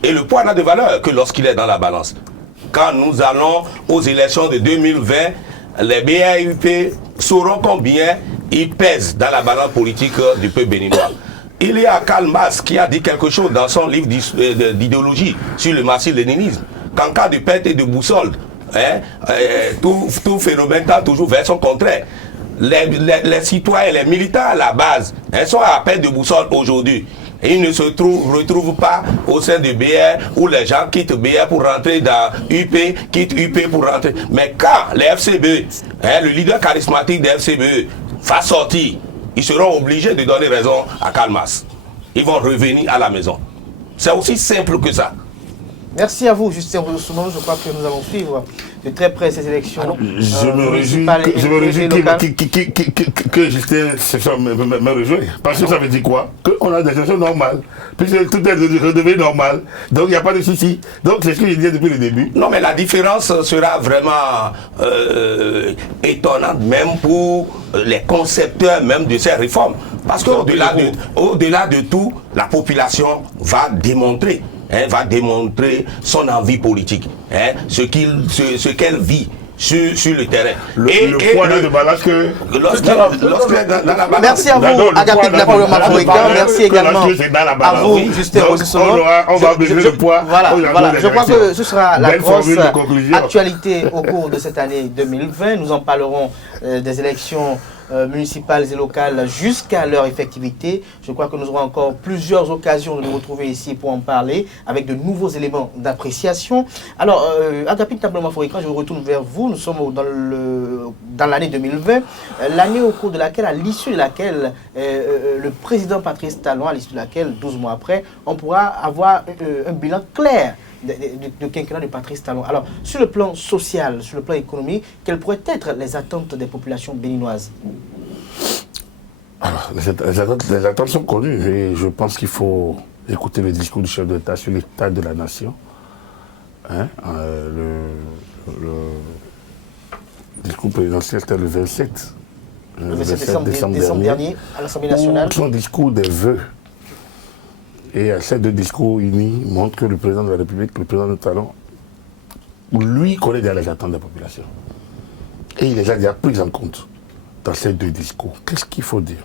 Et le poids n'a de valeur que lorsqu'il est dans la balance. Quand nous allons aux élections de 2020, les BAUP sauront combien ils pèsent dans la balance politique du peuple béninois. Il y a Karl Marx qui a dit quelque chose dans son livre d'idéologie sur le marxisme-léninisme, qu'en cas de perte et de boussole, tout phénomène tend toujours vers son contraire. Les citoyens, les militants à la base, sont à perte de boussole aujourd'hui. Ils ne se retrouvent pas au sein de BR où les gens quittent BR pour rentrer dans UP, quittent UP pour rentrer. Mais quand les FCBE, le leader charismatique des FCBE, va sortir, ils seront obligés de donner raison à Karl Marx. Ils vont revenir à la maison. C'est aussi simple que ça. Merci à vous, Justin Ressourcenon. Je crois que nous allons suivre de très près ces élections. Je me réjouis que Justin me rejoigne. Parce que ça veut dire quoi? Qu'on a des élections normales. Puisque tout est redevenu normal. Donc il n'y a pas de souci. Donc c'est ce que je disais depuis le début. Non, mais la différence sera vraiment étonnante, même pour les concepteurs même de ces réformes. Parce qu'au-delà de tout, la population va démontrer son envie politique, ce qu'elle vit sur le terrain. Le poids de balance que... Merci à vous, Agapit Napoléon Mafoïka. Merci également à vous, Justin Ressourcenon. On va mesurer le poids. Voilà. Je crois que ce sera la grosse actualité au cours de cette année 2020. Nous en parlerons des élections municipales et locales jusqu'à leur effectivité. Je crois que nous aurons encore plusieurs occasions de nous retrouver ici pour en parler avec de nouveaux éléments d'appréciation. Alors, Agapit Tablo-Maforikan, je retourne vers vous. Nous sommes dans l'année 2020, l'année au cours de laquelle, à l'issue de laquelle, le président Patrice Talon, à l'issue de laquelle, 12 mois après, on pourra avoir un bilan clair de quinquennat de Patrice Talon. Alors, sur le plan social, sur le plan économique, quelles pourraient être les attentes des populations béninoises? Alors, les attentes sont connues et je pense qu'il faut écouter le discours du chef de l'État sur l'état de la nation. Hein, le discours présidentiel, c'était le 27 décembre dernier à l'Assemblée nationale. Son discours des vœux. Et ces deux discours unis montrent que le président de la République, le président de Talon, lui connaît déjà les attentes de la population. Et il les a déjà prises en compte dans ces deux discours. Qu'est-ce qu'il faut dire?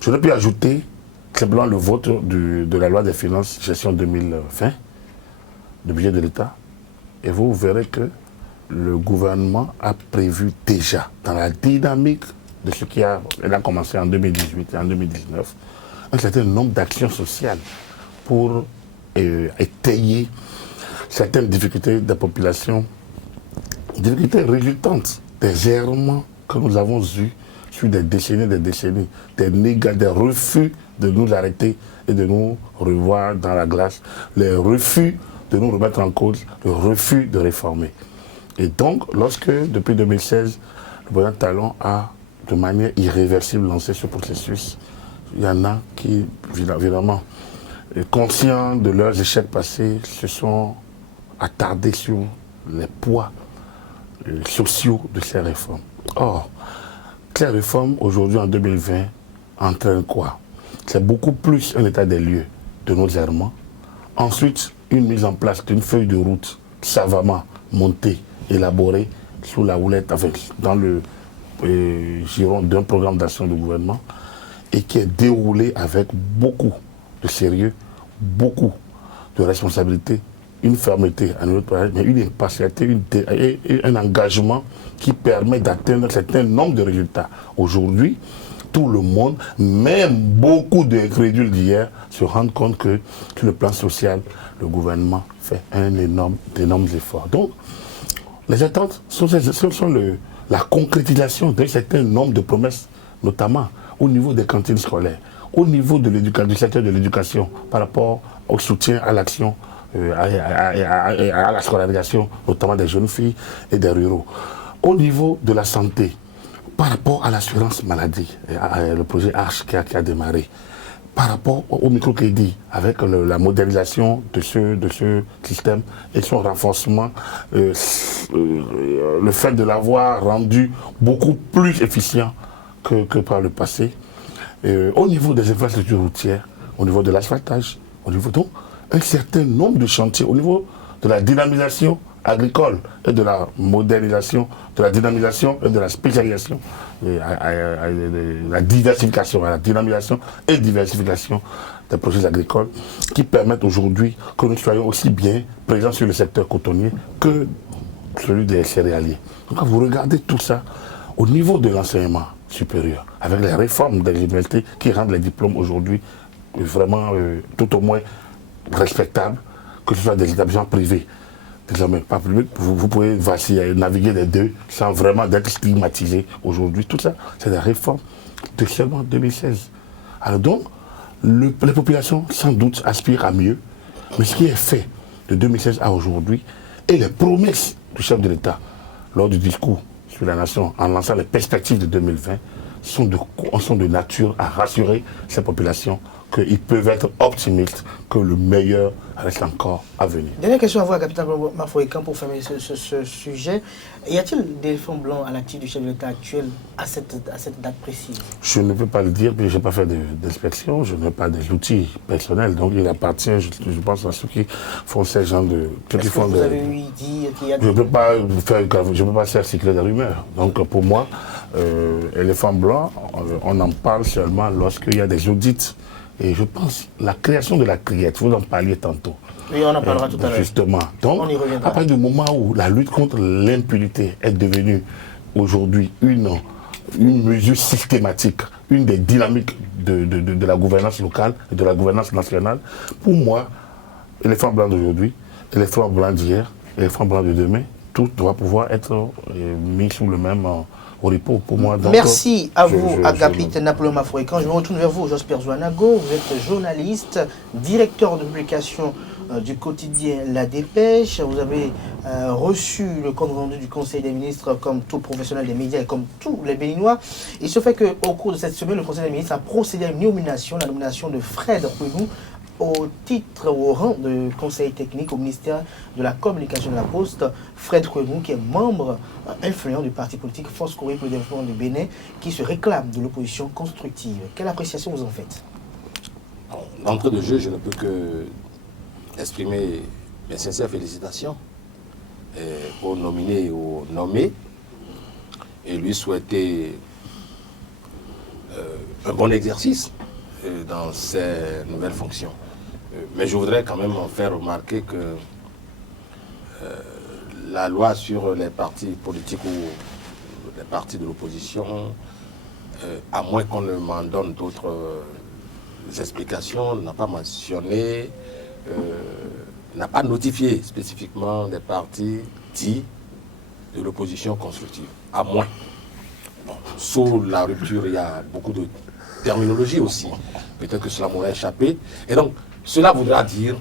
Je ne peux ajouter simplement le vote de la loi des finances gestion 2020, le budget de l'État, et vous verrez que le gouvernement a prévu déjà, dans la dynamique de ce qui a commencé en 2018 et en 2019, un certain nombre d'actions sociales pour étayer certaines difficultés de la population, difficultés résultantes des errements que nous avons eus sur des décennies, des refus de nous arrêter et de nous revoir dans la glace, les refus de nous remettre en cause, le refus de réformer. Et donc, lorsque, depuis 2016, le président Talon a de manière irréversible lancé ce processus, il y en a qui, évidemment, conscients de leurs échecs passés, se sont attardés sur les poids sociaux de ces réformes. Or, ces réformes, aujourd'hui, en 2020, entraînent quoi? C'est beaucoup plus un état des lieux de nos errements. Ensuite, une mise en place d'une feuille de route savamment montée, élaborée, sous la houlette, dans le giron d'un programme d'action du gouvernement, et qui est déroulé avec beaucoup de sérieux, beaucoup de responsabilité, une fermeté à notre projet, mais une impartialité et un engagement qui permet d'atteindre un certain nombre de résultats. Aujourd'hui, tout le monde, même beaucoup de crédules d'hier, se rendent compte que sur le plan social, le gouvernement fait d'énormes efforts. Donc, les attentes sont la concrétisation d'un certain nombre de promesses, notamment au niveau des cantines scolaires, au niveau du secteur de l'éducation, par rapport au soutien à l'action, à la scolarisation, notamment des jeunes filles et des ruraux. Au niveau de la santé, par rapport à l'assurance maladie, le projet ARCH qui a démarré, par rapport au microcrédit, avec la modernisation de ce système et son renforcement, le fait de l'avoir rendu beaucoup plus efficient que par le passé, au niveau des infrastructures routières, au niveau de l'asphaltage, au niveau donc un certain nombre de chantiers, au niveau de la dynamisation agricole et de la modernisation, de la dynamisation et de la spécialisation, la diversification, la dynamisation et diversification des projets agricoles qui permettent aujourd'hui que nous soyons aussi bien présents sur le secteur cotonnier que celui des céréaliers. Donc quand vous regardez tout ça, au niveau de l'enseignement supérieur, avec les réformes des universités qui rendent les diplômes aujourd'hui vraiment tout au moins respectables, que ce soit des établissements privés, désormais pas publics, vous pouvez vaciller, naviguer les deux sans vraiment être stigmatisé aujourd'hui. Tout ça, c'est des réformes de seulement 2016. Alors donc, les populations sans doute aspirent à mieux, mais ce qui est fait de 2016 à aujourd'hui et les promesses du chef de l'État lors du discours sur la nation en lançant les perspectives de 2020 sont de nature à rassurer ces populations qu'ils peuvent être optimistes, que le meilleur reste encore à venir. Dernière question à vous, capitaine Maforikan, pour fermer ce sujet. Y a-t-il des éléphants blancs à l'actif du chef de l'État actuel à cette date précise? Je ne peux pas le dire, mais je n'ai pas fait d'inspection, je n'ai pas des outils personnels, donc il appartient, je pense, à ceux qui font ces genres de... Vous avez eu dit qu'il y a... Je ne peux pas faire cycler des rumeurs. Donc pour moi, éléphant blanc, on en parle seulement lorsqu'il y a des audits. Et je pense la création de la criette, vous en parliez tantôt. Oui, on en parlera tout à l'heure. Justement. Donc, on y à partir du moment où la lutte contre l'impunité est devenue aujourd'hui une une mesure systématique, une des dynamiques de la gouvernance locale et de la gouvernance nationale. Pour moi, éléphant blanc d'aujourd'hui, éléphant blanc d'hier, éléphant blanc de demain, tout doit pouvoir être mis sous le même au repos pour moi. Donc, merci à vous, Agapit Napoléon Mafoikan. Je me retourne vers vous, Josper Zouanago. Vous êtes journaliste, directeur de publication du quotidien La Dépêche. Vous avez reçu le compte rendu du Conseil des ministres comme tout professionnel des médias et comme tous les Béninois. Il se fait qu'au cours de cette semaine, le Conseil des ministres a procédé à une nomination, la nomination de Fred Kwenou au titre, au rang de conseiller technique au ministère de la Communication de la Poste. Fred Kwenou, qui est membre influent du parti politique Force Courrier pour le développement du Bénin, qui se réclame de l'opposition constructive. Quelle appréciation vous en faites? D'entrée de jeu, je ne peux que exprimer mes sincères félicitations aux nominés et aux nommés et lui souhaiter un bon exercice dans ses nouvelles fonctions. Mais je voudrais quand même faire remarquer que la loi sur les partis politiques ou les partis de l'opposition, à moins qu'on ne m'en donne d'autres explications, n'a pas mentionné, n'a pas notifié spécifiquement des partis dits de l'opposition constructive. À moins. Bon, sous la rupture, il y a beaucoup de terminologie aussi. Peut-être que cela m'aurait échappé. Et donc, cela voudra dire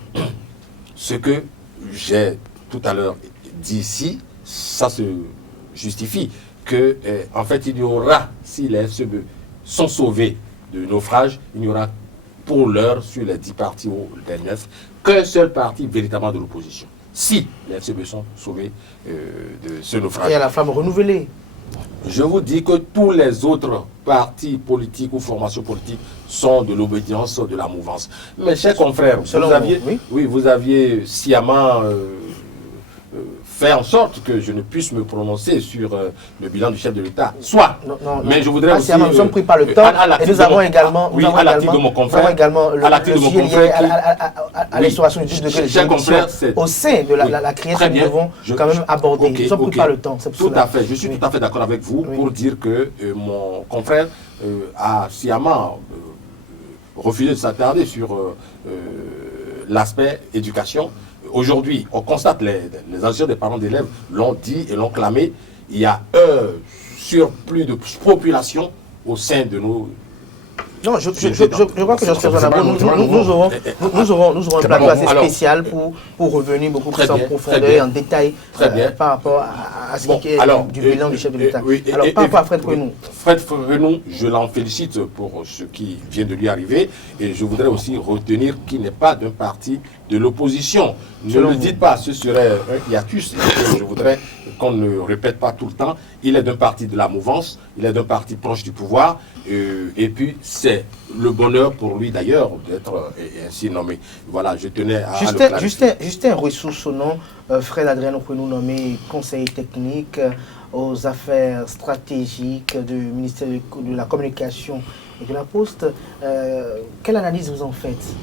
ce que j'ai tout à l'heure dit ici, ça se justifie, que en fait il y aura, si les FCB sont sauvés de naufrage, il n'y aura pour l'heure sur les 10 partis ou les 9 qu'un seul parti véritablement de l'opposition. Si les FCB sont sauvés de ce naufrage. Et à la femme renouvelée. Je vous dis que tous les autres partis politiques ou formations politiques sont de l'obédience de la mouvance. Mes chers confrères, vous aviez sciemment fait en sorte que je ne puisse me prononcer sur le bilan du chef de l'État. Soit. Mais je voudrais aussi... Nous sommes pris par le temps et nous avons également... Oui, à l'actif de mon confrère. À l'actif de mon confrère. À l'instauration du 10 degrés au sein de la création, nous devons quand même aborder. Nous sommes pris par le temps. Tout à fait. Je suis tout à fait d'accord avec vous pour dire que mon confrère a sciemment refusé de s'attarder sur l'aspect éducation. Aujourd'hui, on constate, les associations des parents d'élèves l'ont dit et l'ont clamé, il y a un surplus de population au sein de nos... Non, je crois que nous aurons un plateau assez spécial pour revenir beaucoup plus en profondeur et en détail par rapport à ce qui est du bilan du chef de l'État. Alors, par rapport à Fred Kwenou. Fred Kwenou, je l'en félicite pour ce qui vient de lui arriver et je voudrais aussi retenir qu'il n'est pas d'un parti de l'opposition. Ne le dites pas, ce serait un hiatus. Je voudrais qu'on ne répète pas tout le temps. Il est d'un parti de la mouvance, il est d'un parti proche du pouvoir, et puis c'est le bonheur pour lui d'ailleurs d'être ainsi nommé. Voilà, je tenais à le clarifier. Justin ressource au nom, Fred Adrien Kwenou nommé conseiller technique aux affaires stratégiques du ministère de la Communication et de la Poste. Quelle analyse vous en faites?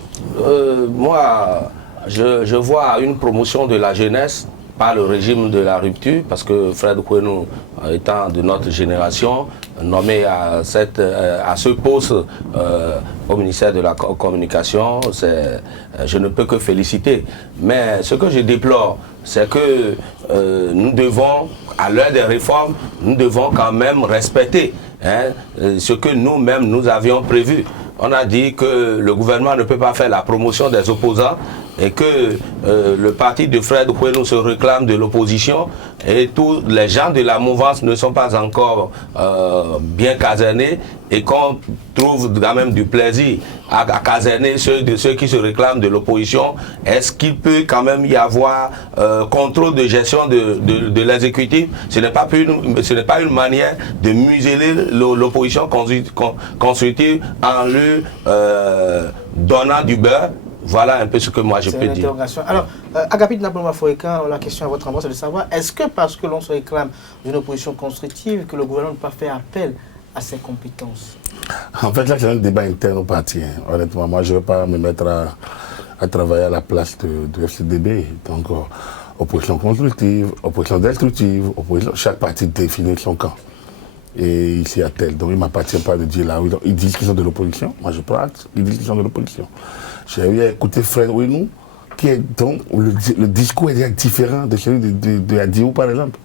Moi, je vois une promotion de la jeunesse par le régime de la rupture, parce que Fred Kwenou, étant de notre génération, nommé à ce poste au ministère de la Communication, je ne peux que féliciter. Mais ce que je déplore, c'est que nous devons, à l'heure des réformes, nous devons quand même respecter ce que nous-mêmes nous avions prévu. On a dit que le gouvernement ne peut pas faire la promotion des opposants et que le parti de Fred Kwenou se réclame de l'opposition et tous les gens de la mouvance ne sont pas encore bien casernés et qu'on trouve quand même du plaisir à caserner ceux qui se réclament de l'opposition. Est-ce qu'il peut quand même y avoir contrôle de gestion de l'exécutif? Ce n'est pas une manière de museler l'opposition constructive en lui donnant du beurre. Voilà un peu ce que moi je peux dire. Alors, Agapit Napoléon Mafoikan, la question à votre endroit, c'est de savoir, est-ce que parce que l'on se réclame d'une opposition constructive, que le gouvernement ne peut pas faire appel à ses compétences? En fait, là, c'est un débat interne au parti. Honnêtement, moi, je ne vais pas me mettre à travailler à la place de FCDB. Donc, opposition constructive, opposition destructive, chaque parti définit son camp. et ici à tel. Donc il ne m'appartient pas de dire là. Ils disent qu'ils sont de l'opposition. Moi je parle, ils disent qu'ils sont de l'opposition. J'ai eu à écouter Fred Ouenou, qui est donc le discours est déjà différent de celui de Adiou par exemple.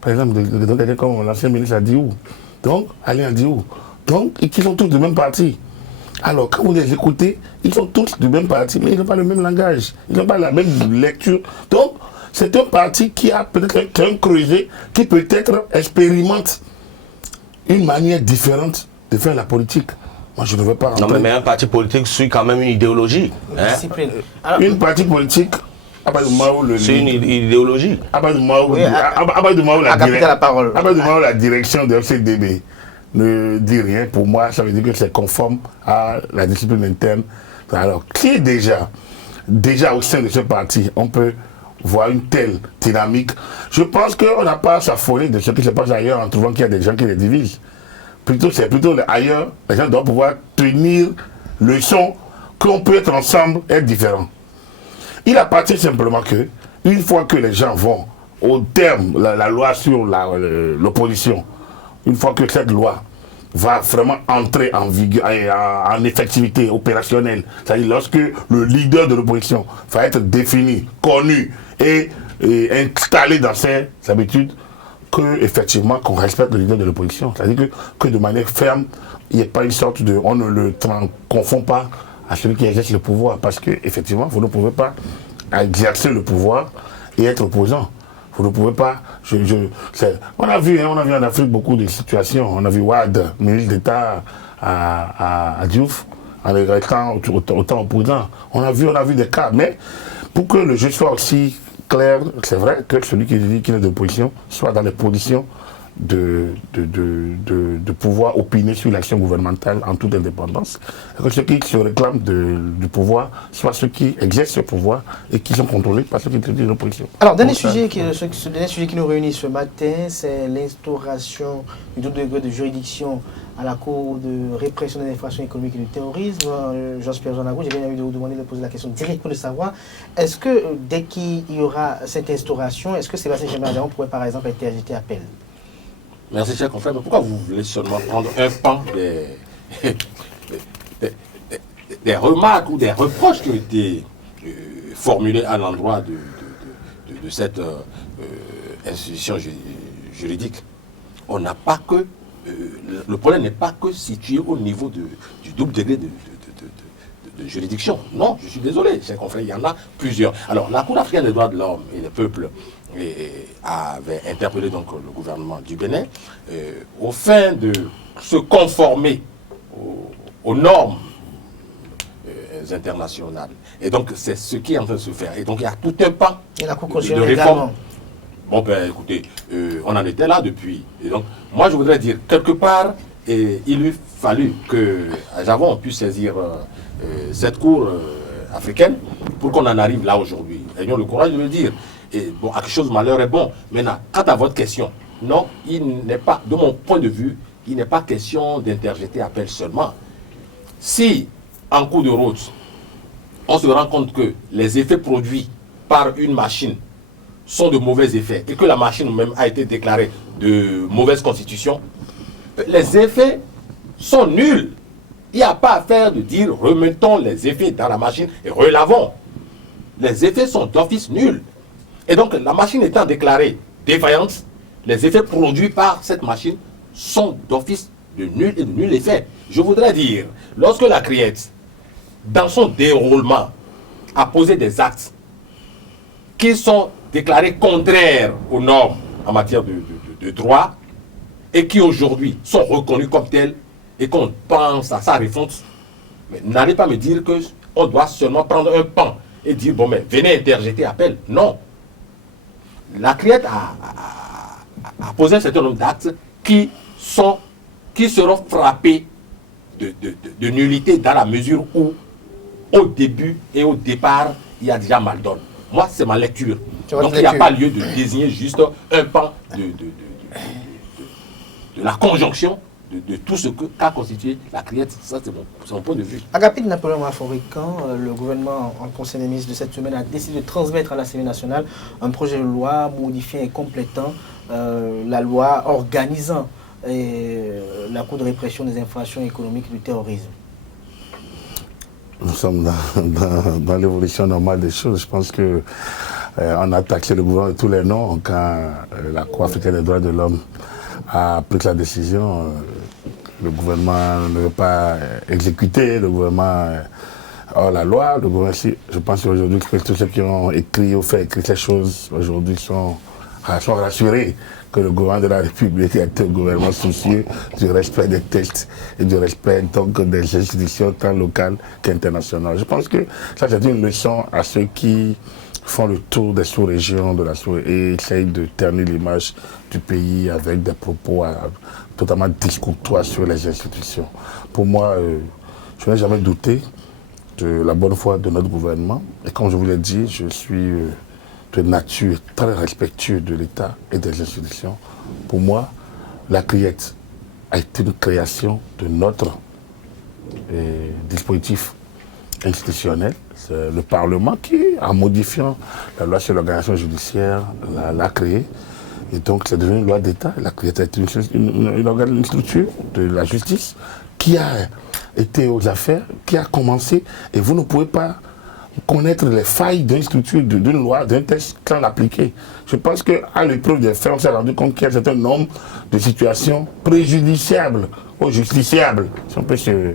Par exemple, de quelqu'un comme l'ancien ministre Adiou. Donc, Alain Adiou. Donc, ils sont tous du même parti. Alors, quand vous les écoutez, ils sont tous du même parti, mais ils n'ont pas le même langage. Ils n'ont pas la même lecture. Donc, c'est un parti qui a peut-être un creuset qui peut-être expérimente une manière différente de faire la politique. Moi, je ne veux pas rentrer. Non, mais un parti politique suit quand même une idéologie. Discipline. Alors, une partie politique, c'est une idéologie. Abadou Mao, la direction de FCDB ne dit rien. Pour moi, ça veut dire que c'est conforme à la discipline interne. Alors, qui est déjà au sein de ce parti, on peut voir une telle dynamique. Je pense qu'on n'a pas à s'affoler de ce qui se passe ailleurs en trouvant qu'il y a des gens qui les divisent. C'est plutôt ailleurs, les gens doivent pouvoir tenir le son qu'on peut être ensemble, être différents. Il appartient simplement que, une fois que les gens vont au terme, la loi sur l'opposition, une fois que cette loi va vraiment entrer en vigueur, en effectivité opérationnelle, c'est-à-dire lorsque le leader de l'opposition va être défini, connu et installé dans ses habitudes, effectivement qu'on respecte le leader de l'opposition. C'est-à-dire que de manière ferme, il n'y ait pas une sorte de... On ne le confond pas à celui qui exerce le pouvoir, parce qu'effectivement, vous ne pouvez pas exercer le pouvoir et être opposant. Vous ne pouvez pas... on a vu en Afrique beaucoup de situations. On a vu Wade, ministre d'État à Diouf, en étant autant opposant. On a vu des cas. Mais pour que le jeu soit aussi clair, c'est vrai que celui qui dit qu'il est d'opposition soit dans les positions de pouvoir opiner sur l'action gouvernementale en toute indépendance. Et que ceux qui se réclament du pouvoir soient ceux qui exercent ce pouvoir et qui sont contrôlés par ceux qui disent l'opposition. Alors, dernier sujet qui nous réunit ce matin, c'est l'instauration du double degré de juridiction à la Cour de répression des infractions économiques et du terrorisme. Jean-Pierre Jean-Nagou, j'ai bien envie de vous demander de poser la question directement de savoir, est-ce que dès qu'il y aura cette instauration, est-ce que Sébastien Djemil-Adjamon pourrait par exemple interjeter appel? Merci, cher confrère. Mais pourquoi vous voulez seulement prendre un pan des remarques ou des reproches qui ont été formulés à l'endroit de cette institution juridique? On n'a pas que... le problème n'est pas que situé au niveau du double degré de juridiction. Non, je suis désolé, chers confrères, il y en a plusieurs. Alors, la Cour africaine des droits de l'homme et des peuples avait interpellé donc le gouvernement du Bénin au fin de se conformer aux normes internationales. Et donc, c'est ce qui est en train de se faire. Et donc, il y a tout un pan de réforme. Bon, ben écoutez, on en était là depuis. Et donc, moi, je voudrais dire, quelque part, il eût fallu que Javon puisse saisir cette cour africaine pour qu'on en arrive là aujourd'hui. Ayons le courage de le dire. Et bon, à quelque chose, malheur est bon. Maintenant, quant à votre question, non, il n'est pas, de mon point de vue, il n'est pas question d'interjeter appel seulement. Si, en cours de route, on se rend compte que les effets produits par une machine sont de mauvais effets et que la machine même a été déclarée de mauvaise constitution, les effets sont nuls. Il n'y a pas à faire de dire remettons les effets dans la machine et relavons. Les effets sont d'office nuls. Et donc la machine étant déclarée défaillante, les effets produits par cette machine sont d'office de nul et de nul effet. Je voudrais dire, lorsque la CRIET, dans son déroulement, a posé des actes qui sont déclarés contraires aux normes en matière de droit et qui aujourd'hui sont reconnus comme tels et qu'on pense à sa refonte, mais n'allez pas me dire qu'on doit seulement prendre un pan et dire bon mais venez interjeter appel. Non. La CRIET a posé un certain nombre d'actes qui seront frappés de nullité dans la mesure où au début et au départ il y a déjà mal donne. Moi, c'est ma lecture. Donc, il n'y a pas lieu de désigner juste un pan de la conjonction de tout ce qu'a constitué la CRIET. Ça, c'est mon point de vue. Agapit Napoléon Aforican, le gouvernement en conseil des ministres de cette semaine a décidé de transmettre à l'Assemblée nationale un projet de loi modifiant et complétant la loi organisant la Cour de répression des infractions économiques du terrorisme? Nous sommes dans l'évolution normale des choses. Je pense que on a taxé le gouvernement de tous les noms quand la Cour africaine des droits de l'homme a pris la décision. Le gouvernement ne veut pas exécuter, le gouvernement hors la loi. Le gouvernement, je pense qu'aujourd'hui, tous ceux qui ont écrit ou fait écrire ces choses aujourd'hui sont rassurés que le gouvernement de la République est un gouvernement soucieux du respect des textes et du respect donc des institutions tant locales qu'internationales. Je pense que ça c'est une leçon à ceux qui font le tour des sous-régions de la et essayent de ternir l'image du pays avec des propos totalement discourtois sur les institutions. Pour moi, je n'ai jamais douté de la bonne foi de notre gouvernement. Et comme je vous l'ai dit, je suis de nature très respectueux de l'État et des institutions. Pour moi, la criette a été une création de notre dispositif institutionnel. C'est le Parlement qui, en modifiant la loi sur l'organisation judiciaire, l'a créée. Et donc, c'est devenu une loi d'État. La criette a été une structure de la justice qui a été aux affaires, qui a commencé. Et vous ne pouvez pas connaître les failles d'une structure, d'une loi, d'un texte quand l'appliquer. Je pense qu'à l'épreuve des faits, on s'est rendu compte qu'il y a un certain nombre de situations préjudiciables ou justiciables. Si on peut se...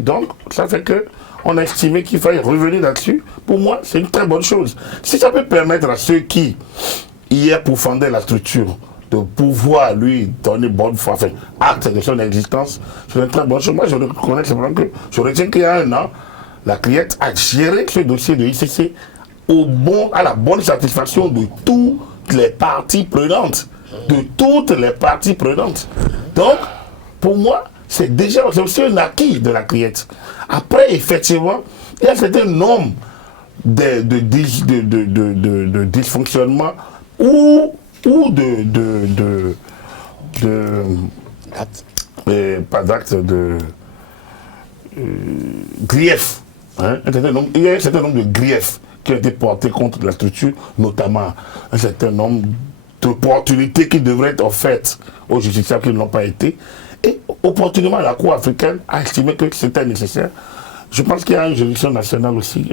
Donc, ça fait qu'on a estimé qu'il fallait revenir là-dessus. Pour moi, c'est une très bonne chose. Si ça peut permettre à ceux qui, hier, pourfendaient la structure, de pouvoir lui donner bonne foi, enfin, acte de son existence, c'est une très bonne chose. Moi, je reconnais simplement que je retiens qu'il y a un an, la criette a géré ce dossier de ICC à la bonne satisfaction de toutes les parties prenantes. De toutes les parties prenantes. Donc, pour moi, c'est aussi un acquis de la criette. Après, effectivement, il y a un certain nombre de dysfonctionnements ou pas d'acte de grief. Hein, il y a un certain nombre de griefs qui ont été portés contre la structure, notamment un certain nombre d'opportunités qui devraient être offertes aux justiciables qui ne l'ont pas été. Et opportunément, la Cour africaine a estimé que c'était nécessaire. Je pense qu'il y a une juridiction nationale aussi.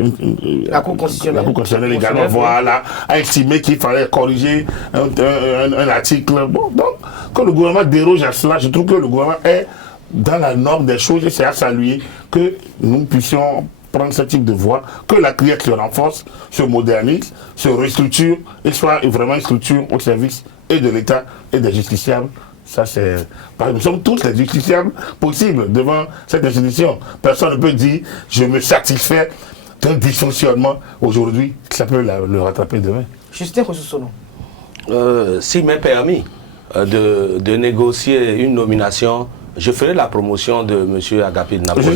La Cour constitutionnelle. La Cour constitutionnelle également, voilà, a estimé qu'il fallait corriger un article. Bon, donc, quand le gouvernement déroge à cela, je trouve que le gouvernement est dans la norme des choses et c'est à saluer que nous puissions prendre ce type de voie, que la criette se renforce, se modernise, se restructure et soit vraiment une structure au service et de l'État et des justiciables. Ça, c'est... Nous sommes tous les justiciables possibles devant cette institution. Personne ne peut dire « je me satisfais d'un dysfonctionnement aujourd'hui », ça peut le rattraper demain. Justin Kossosono. S'il m'est permis de négocier une nomination, je ferai la promotion de M. Agapé de Napoléon.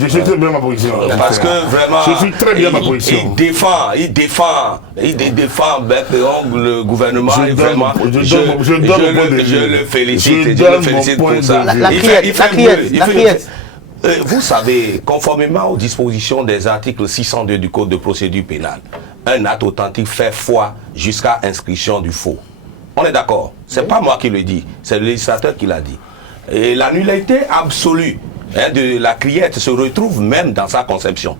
Je suis très bien ma position. Parce que vraiment, je suis très bien ma position. Il défend le gouvernement. Je le félicite pour ça. La criette. Vous savez, conformément aux dispositions des articles 602 du Code de procédure pénale, un acte authentique fait foi jusqu'à inscription du faux. On est d'accord? C'est pas moi qui le dis, c'est le législateur qui l'a dit. Et la nullité absolue de la criette se retrouve même dans sa conception.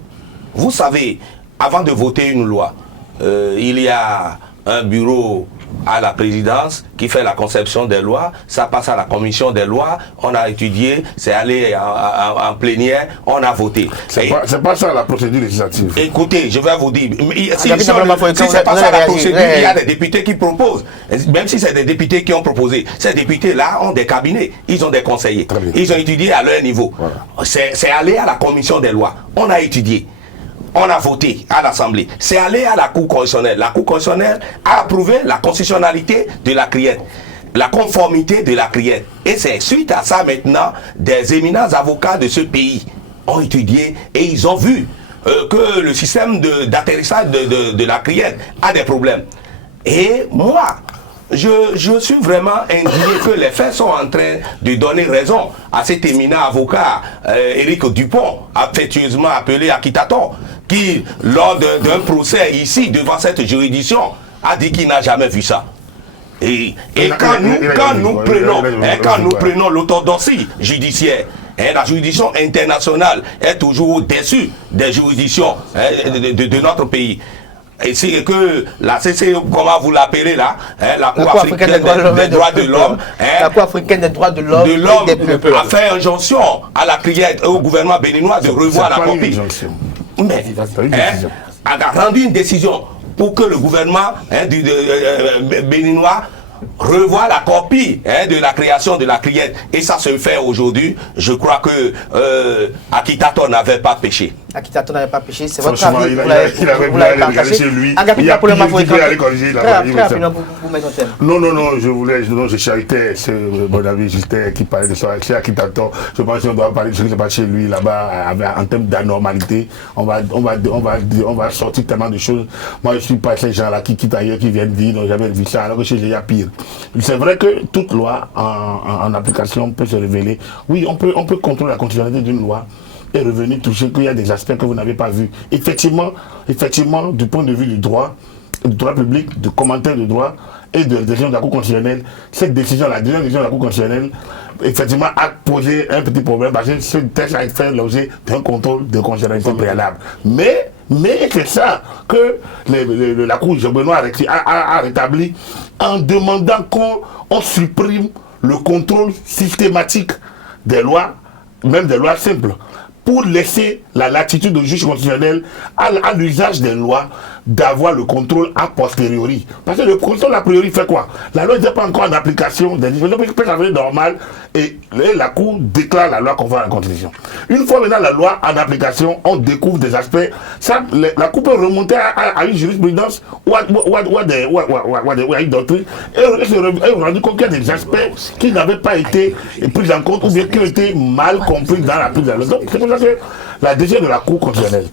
Vous savez, avant de voter une loi, il y a un bureau à la présidence qui fait la conception des lois, ça passe à la commission des lois, on a étudié, c'est allé en plénière, on a voté. C'est pas ça la procédure législative. Écoutez, je vais vous dire, si c'est pas ça la procédure, il y a des députés qui proposent. Même si c'est des députés qui ont proposé, ces députés-là ont des cabinets, ils ont des conseillers, ils ont étudié à leur niveau. Voilà. C'est allé à la commission des lois, on a étudié. On a voté à l'Assemblée. C'est allé à la Cour constitutionnelle. La Cour constitutionnelle a approuvé la constitutionnalité de la criette, la conformité de la criette. Et c'est suite à ça maintenant, des éminents avocats de ce pays ont étudié et ils ont vu que le système d'atterrissage de la criette a des problèmes. Et moi, je suis vraiment indigné que les faits sont en train de donner raison à cet éminent avocat, Éric Dupont, affectueusement appelé Akitator, qui, lors d'un procès ici, devant cette juridiction, a dit qu'il n'a jamais vu ça. Et quand nous prenons l'orthodoxie judiciaire, la juridiction internationale est toujours au-dessus des juridictions de notre pays. Et c'est que la CCE, comment vous l'appelez là, la Cour africaine des droits de l'homme, la Cour africaine des droits de l'homme a fait injonction à la CRIET et au gouvernement béninois de revoir la copie. Mais a rendu une décision pour que le gouvernement béninois revoit la copie de la création de la CRIET. Et ça se fait aujourd'hui. Je crois que Akitator n'avait pas péché. Akitator n'avait pas péché, c'est votre avis. Vous l'avez partagé chez lui. Il y a plus de aller corriger la Non, je charité mon ami Justin qui parlait de ça. Chez Akitator, je pense qu'on doit parler de ce qui se passe chez lui là-bas en termes d'anormalité. On va sortir tellement de choses. Moi, je suis pas ces gens-là qui quittent ailleurs, qui viennent dire non, j'avais vu ça, alors que chez lui, il y a pire. C'est vrai que toute loi en application peut se révéler. Oui, on peut contrôler la constitutionnalité d'une loi et revenir toucher qu'il y a des aspects que vous n'avez pas vus. Effectivement, du point de vue du droit public, de commentaire de droit et de décision de la Cour constitutionnelle, cette décision, la deuxième décision de la Cour constitutionnelle, effectivement, a posé un petit problème parce que ce texte a fait l'objet d'un contrôle de constitutionnalité préalable. Mais c'est ça que la Cour Jean-Benoît a rétabli en demandant qu'on supprime le contrôle systématique des lois, même des lois simples, pour laisser la latitude au juge constitutionnel à l'usage des lois d'avoir le contrôle a posteriori. Parce que le contrôle a priori fait quoi? La loi n'est pas encore en application, des dispositions peut s'avérer normales et la Cour déclare la loi conforme à la Constitution. Une fois maintenant la loi en application, on découvre des aspects. Ça, la Cour peut remonter à une jurisprudence ou à une doctrine et se rendre compte qu'il y a des aspects qui n'avaient pas été pris en compte ou bien qui ont été mal compris dans la prise de la loi. Donc c'est pour ça que la décision de la Cour constitutionnelle,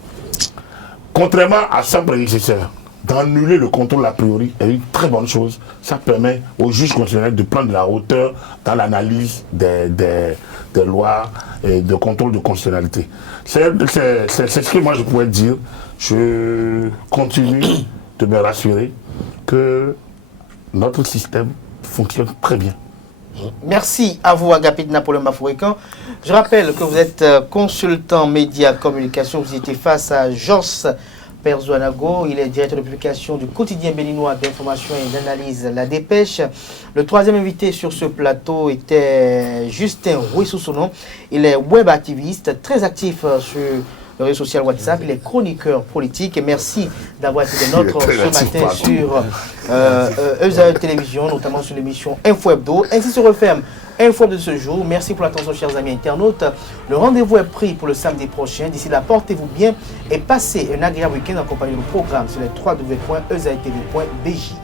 contrairement à sa prédécesseur, d'annuler le contrôle a priori est une très bonne chose. Ça permet au juge constitutionnel de prendre de la hauteur dans l'analyse des lois et de contrôle de constitutionnalité. C'est ce que moi je pourrais dire. Je continue de me rassurer que notre système fonctionne très bien. Merci à vous, Agapit Napoléon Bafouékan. Je rappelle que vous êtes consultant média communication. Vous étiez face à Georges Perzouanago. Il est directeur de publication du quotidien béninois d'information et d'analyse La Dépêche. Le troisième invité sur ce plateau était Justin Rouissou-Sonon. Il est web activiste, très actif sur le réseau social WhatsApp. Il est chroniqueur politique. Et merci d'avoir été des nôtres ce matin sur ESAE Télévision, notamment sur l'émission Info Hebdo. Ainsi se referme Info de ce jour. Merci pour l'attention, chers amis internautes. Le rendez-vous est pris pour le samedi prochain. D'ici là, portez-vous bien et passez un agréable week-end en compagnie du programme sur les www.esaetv.bj.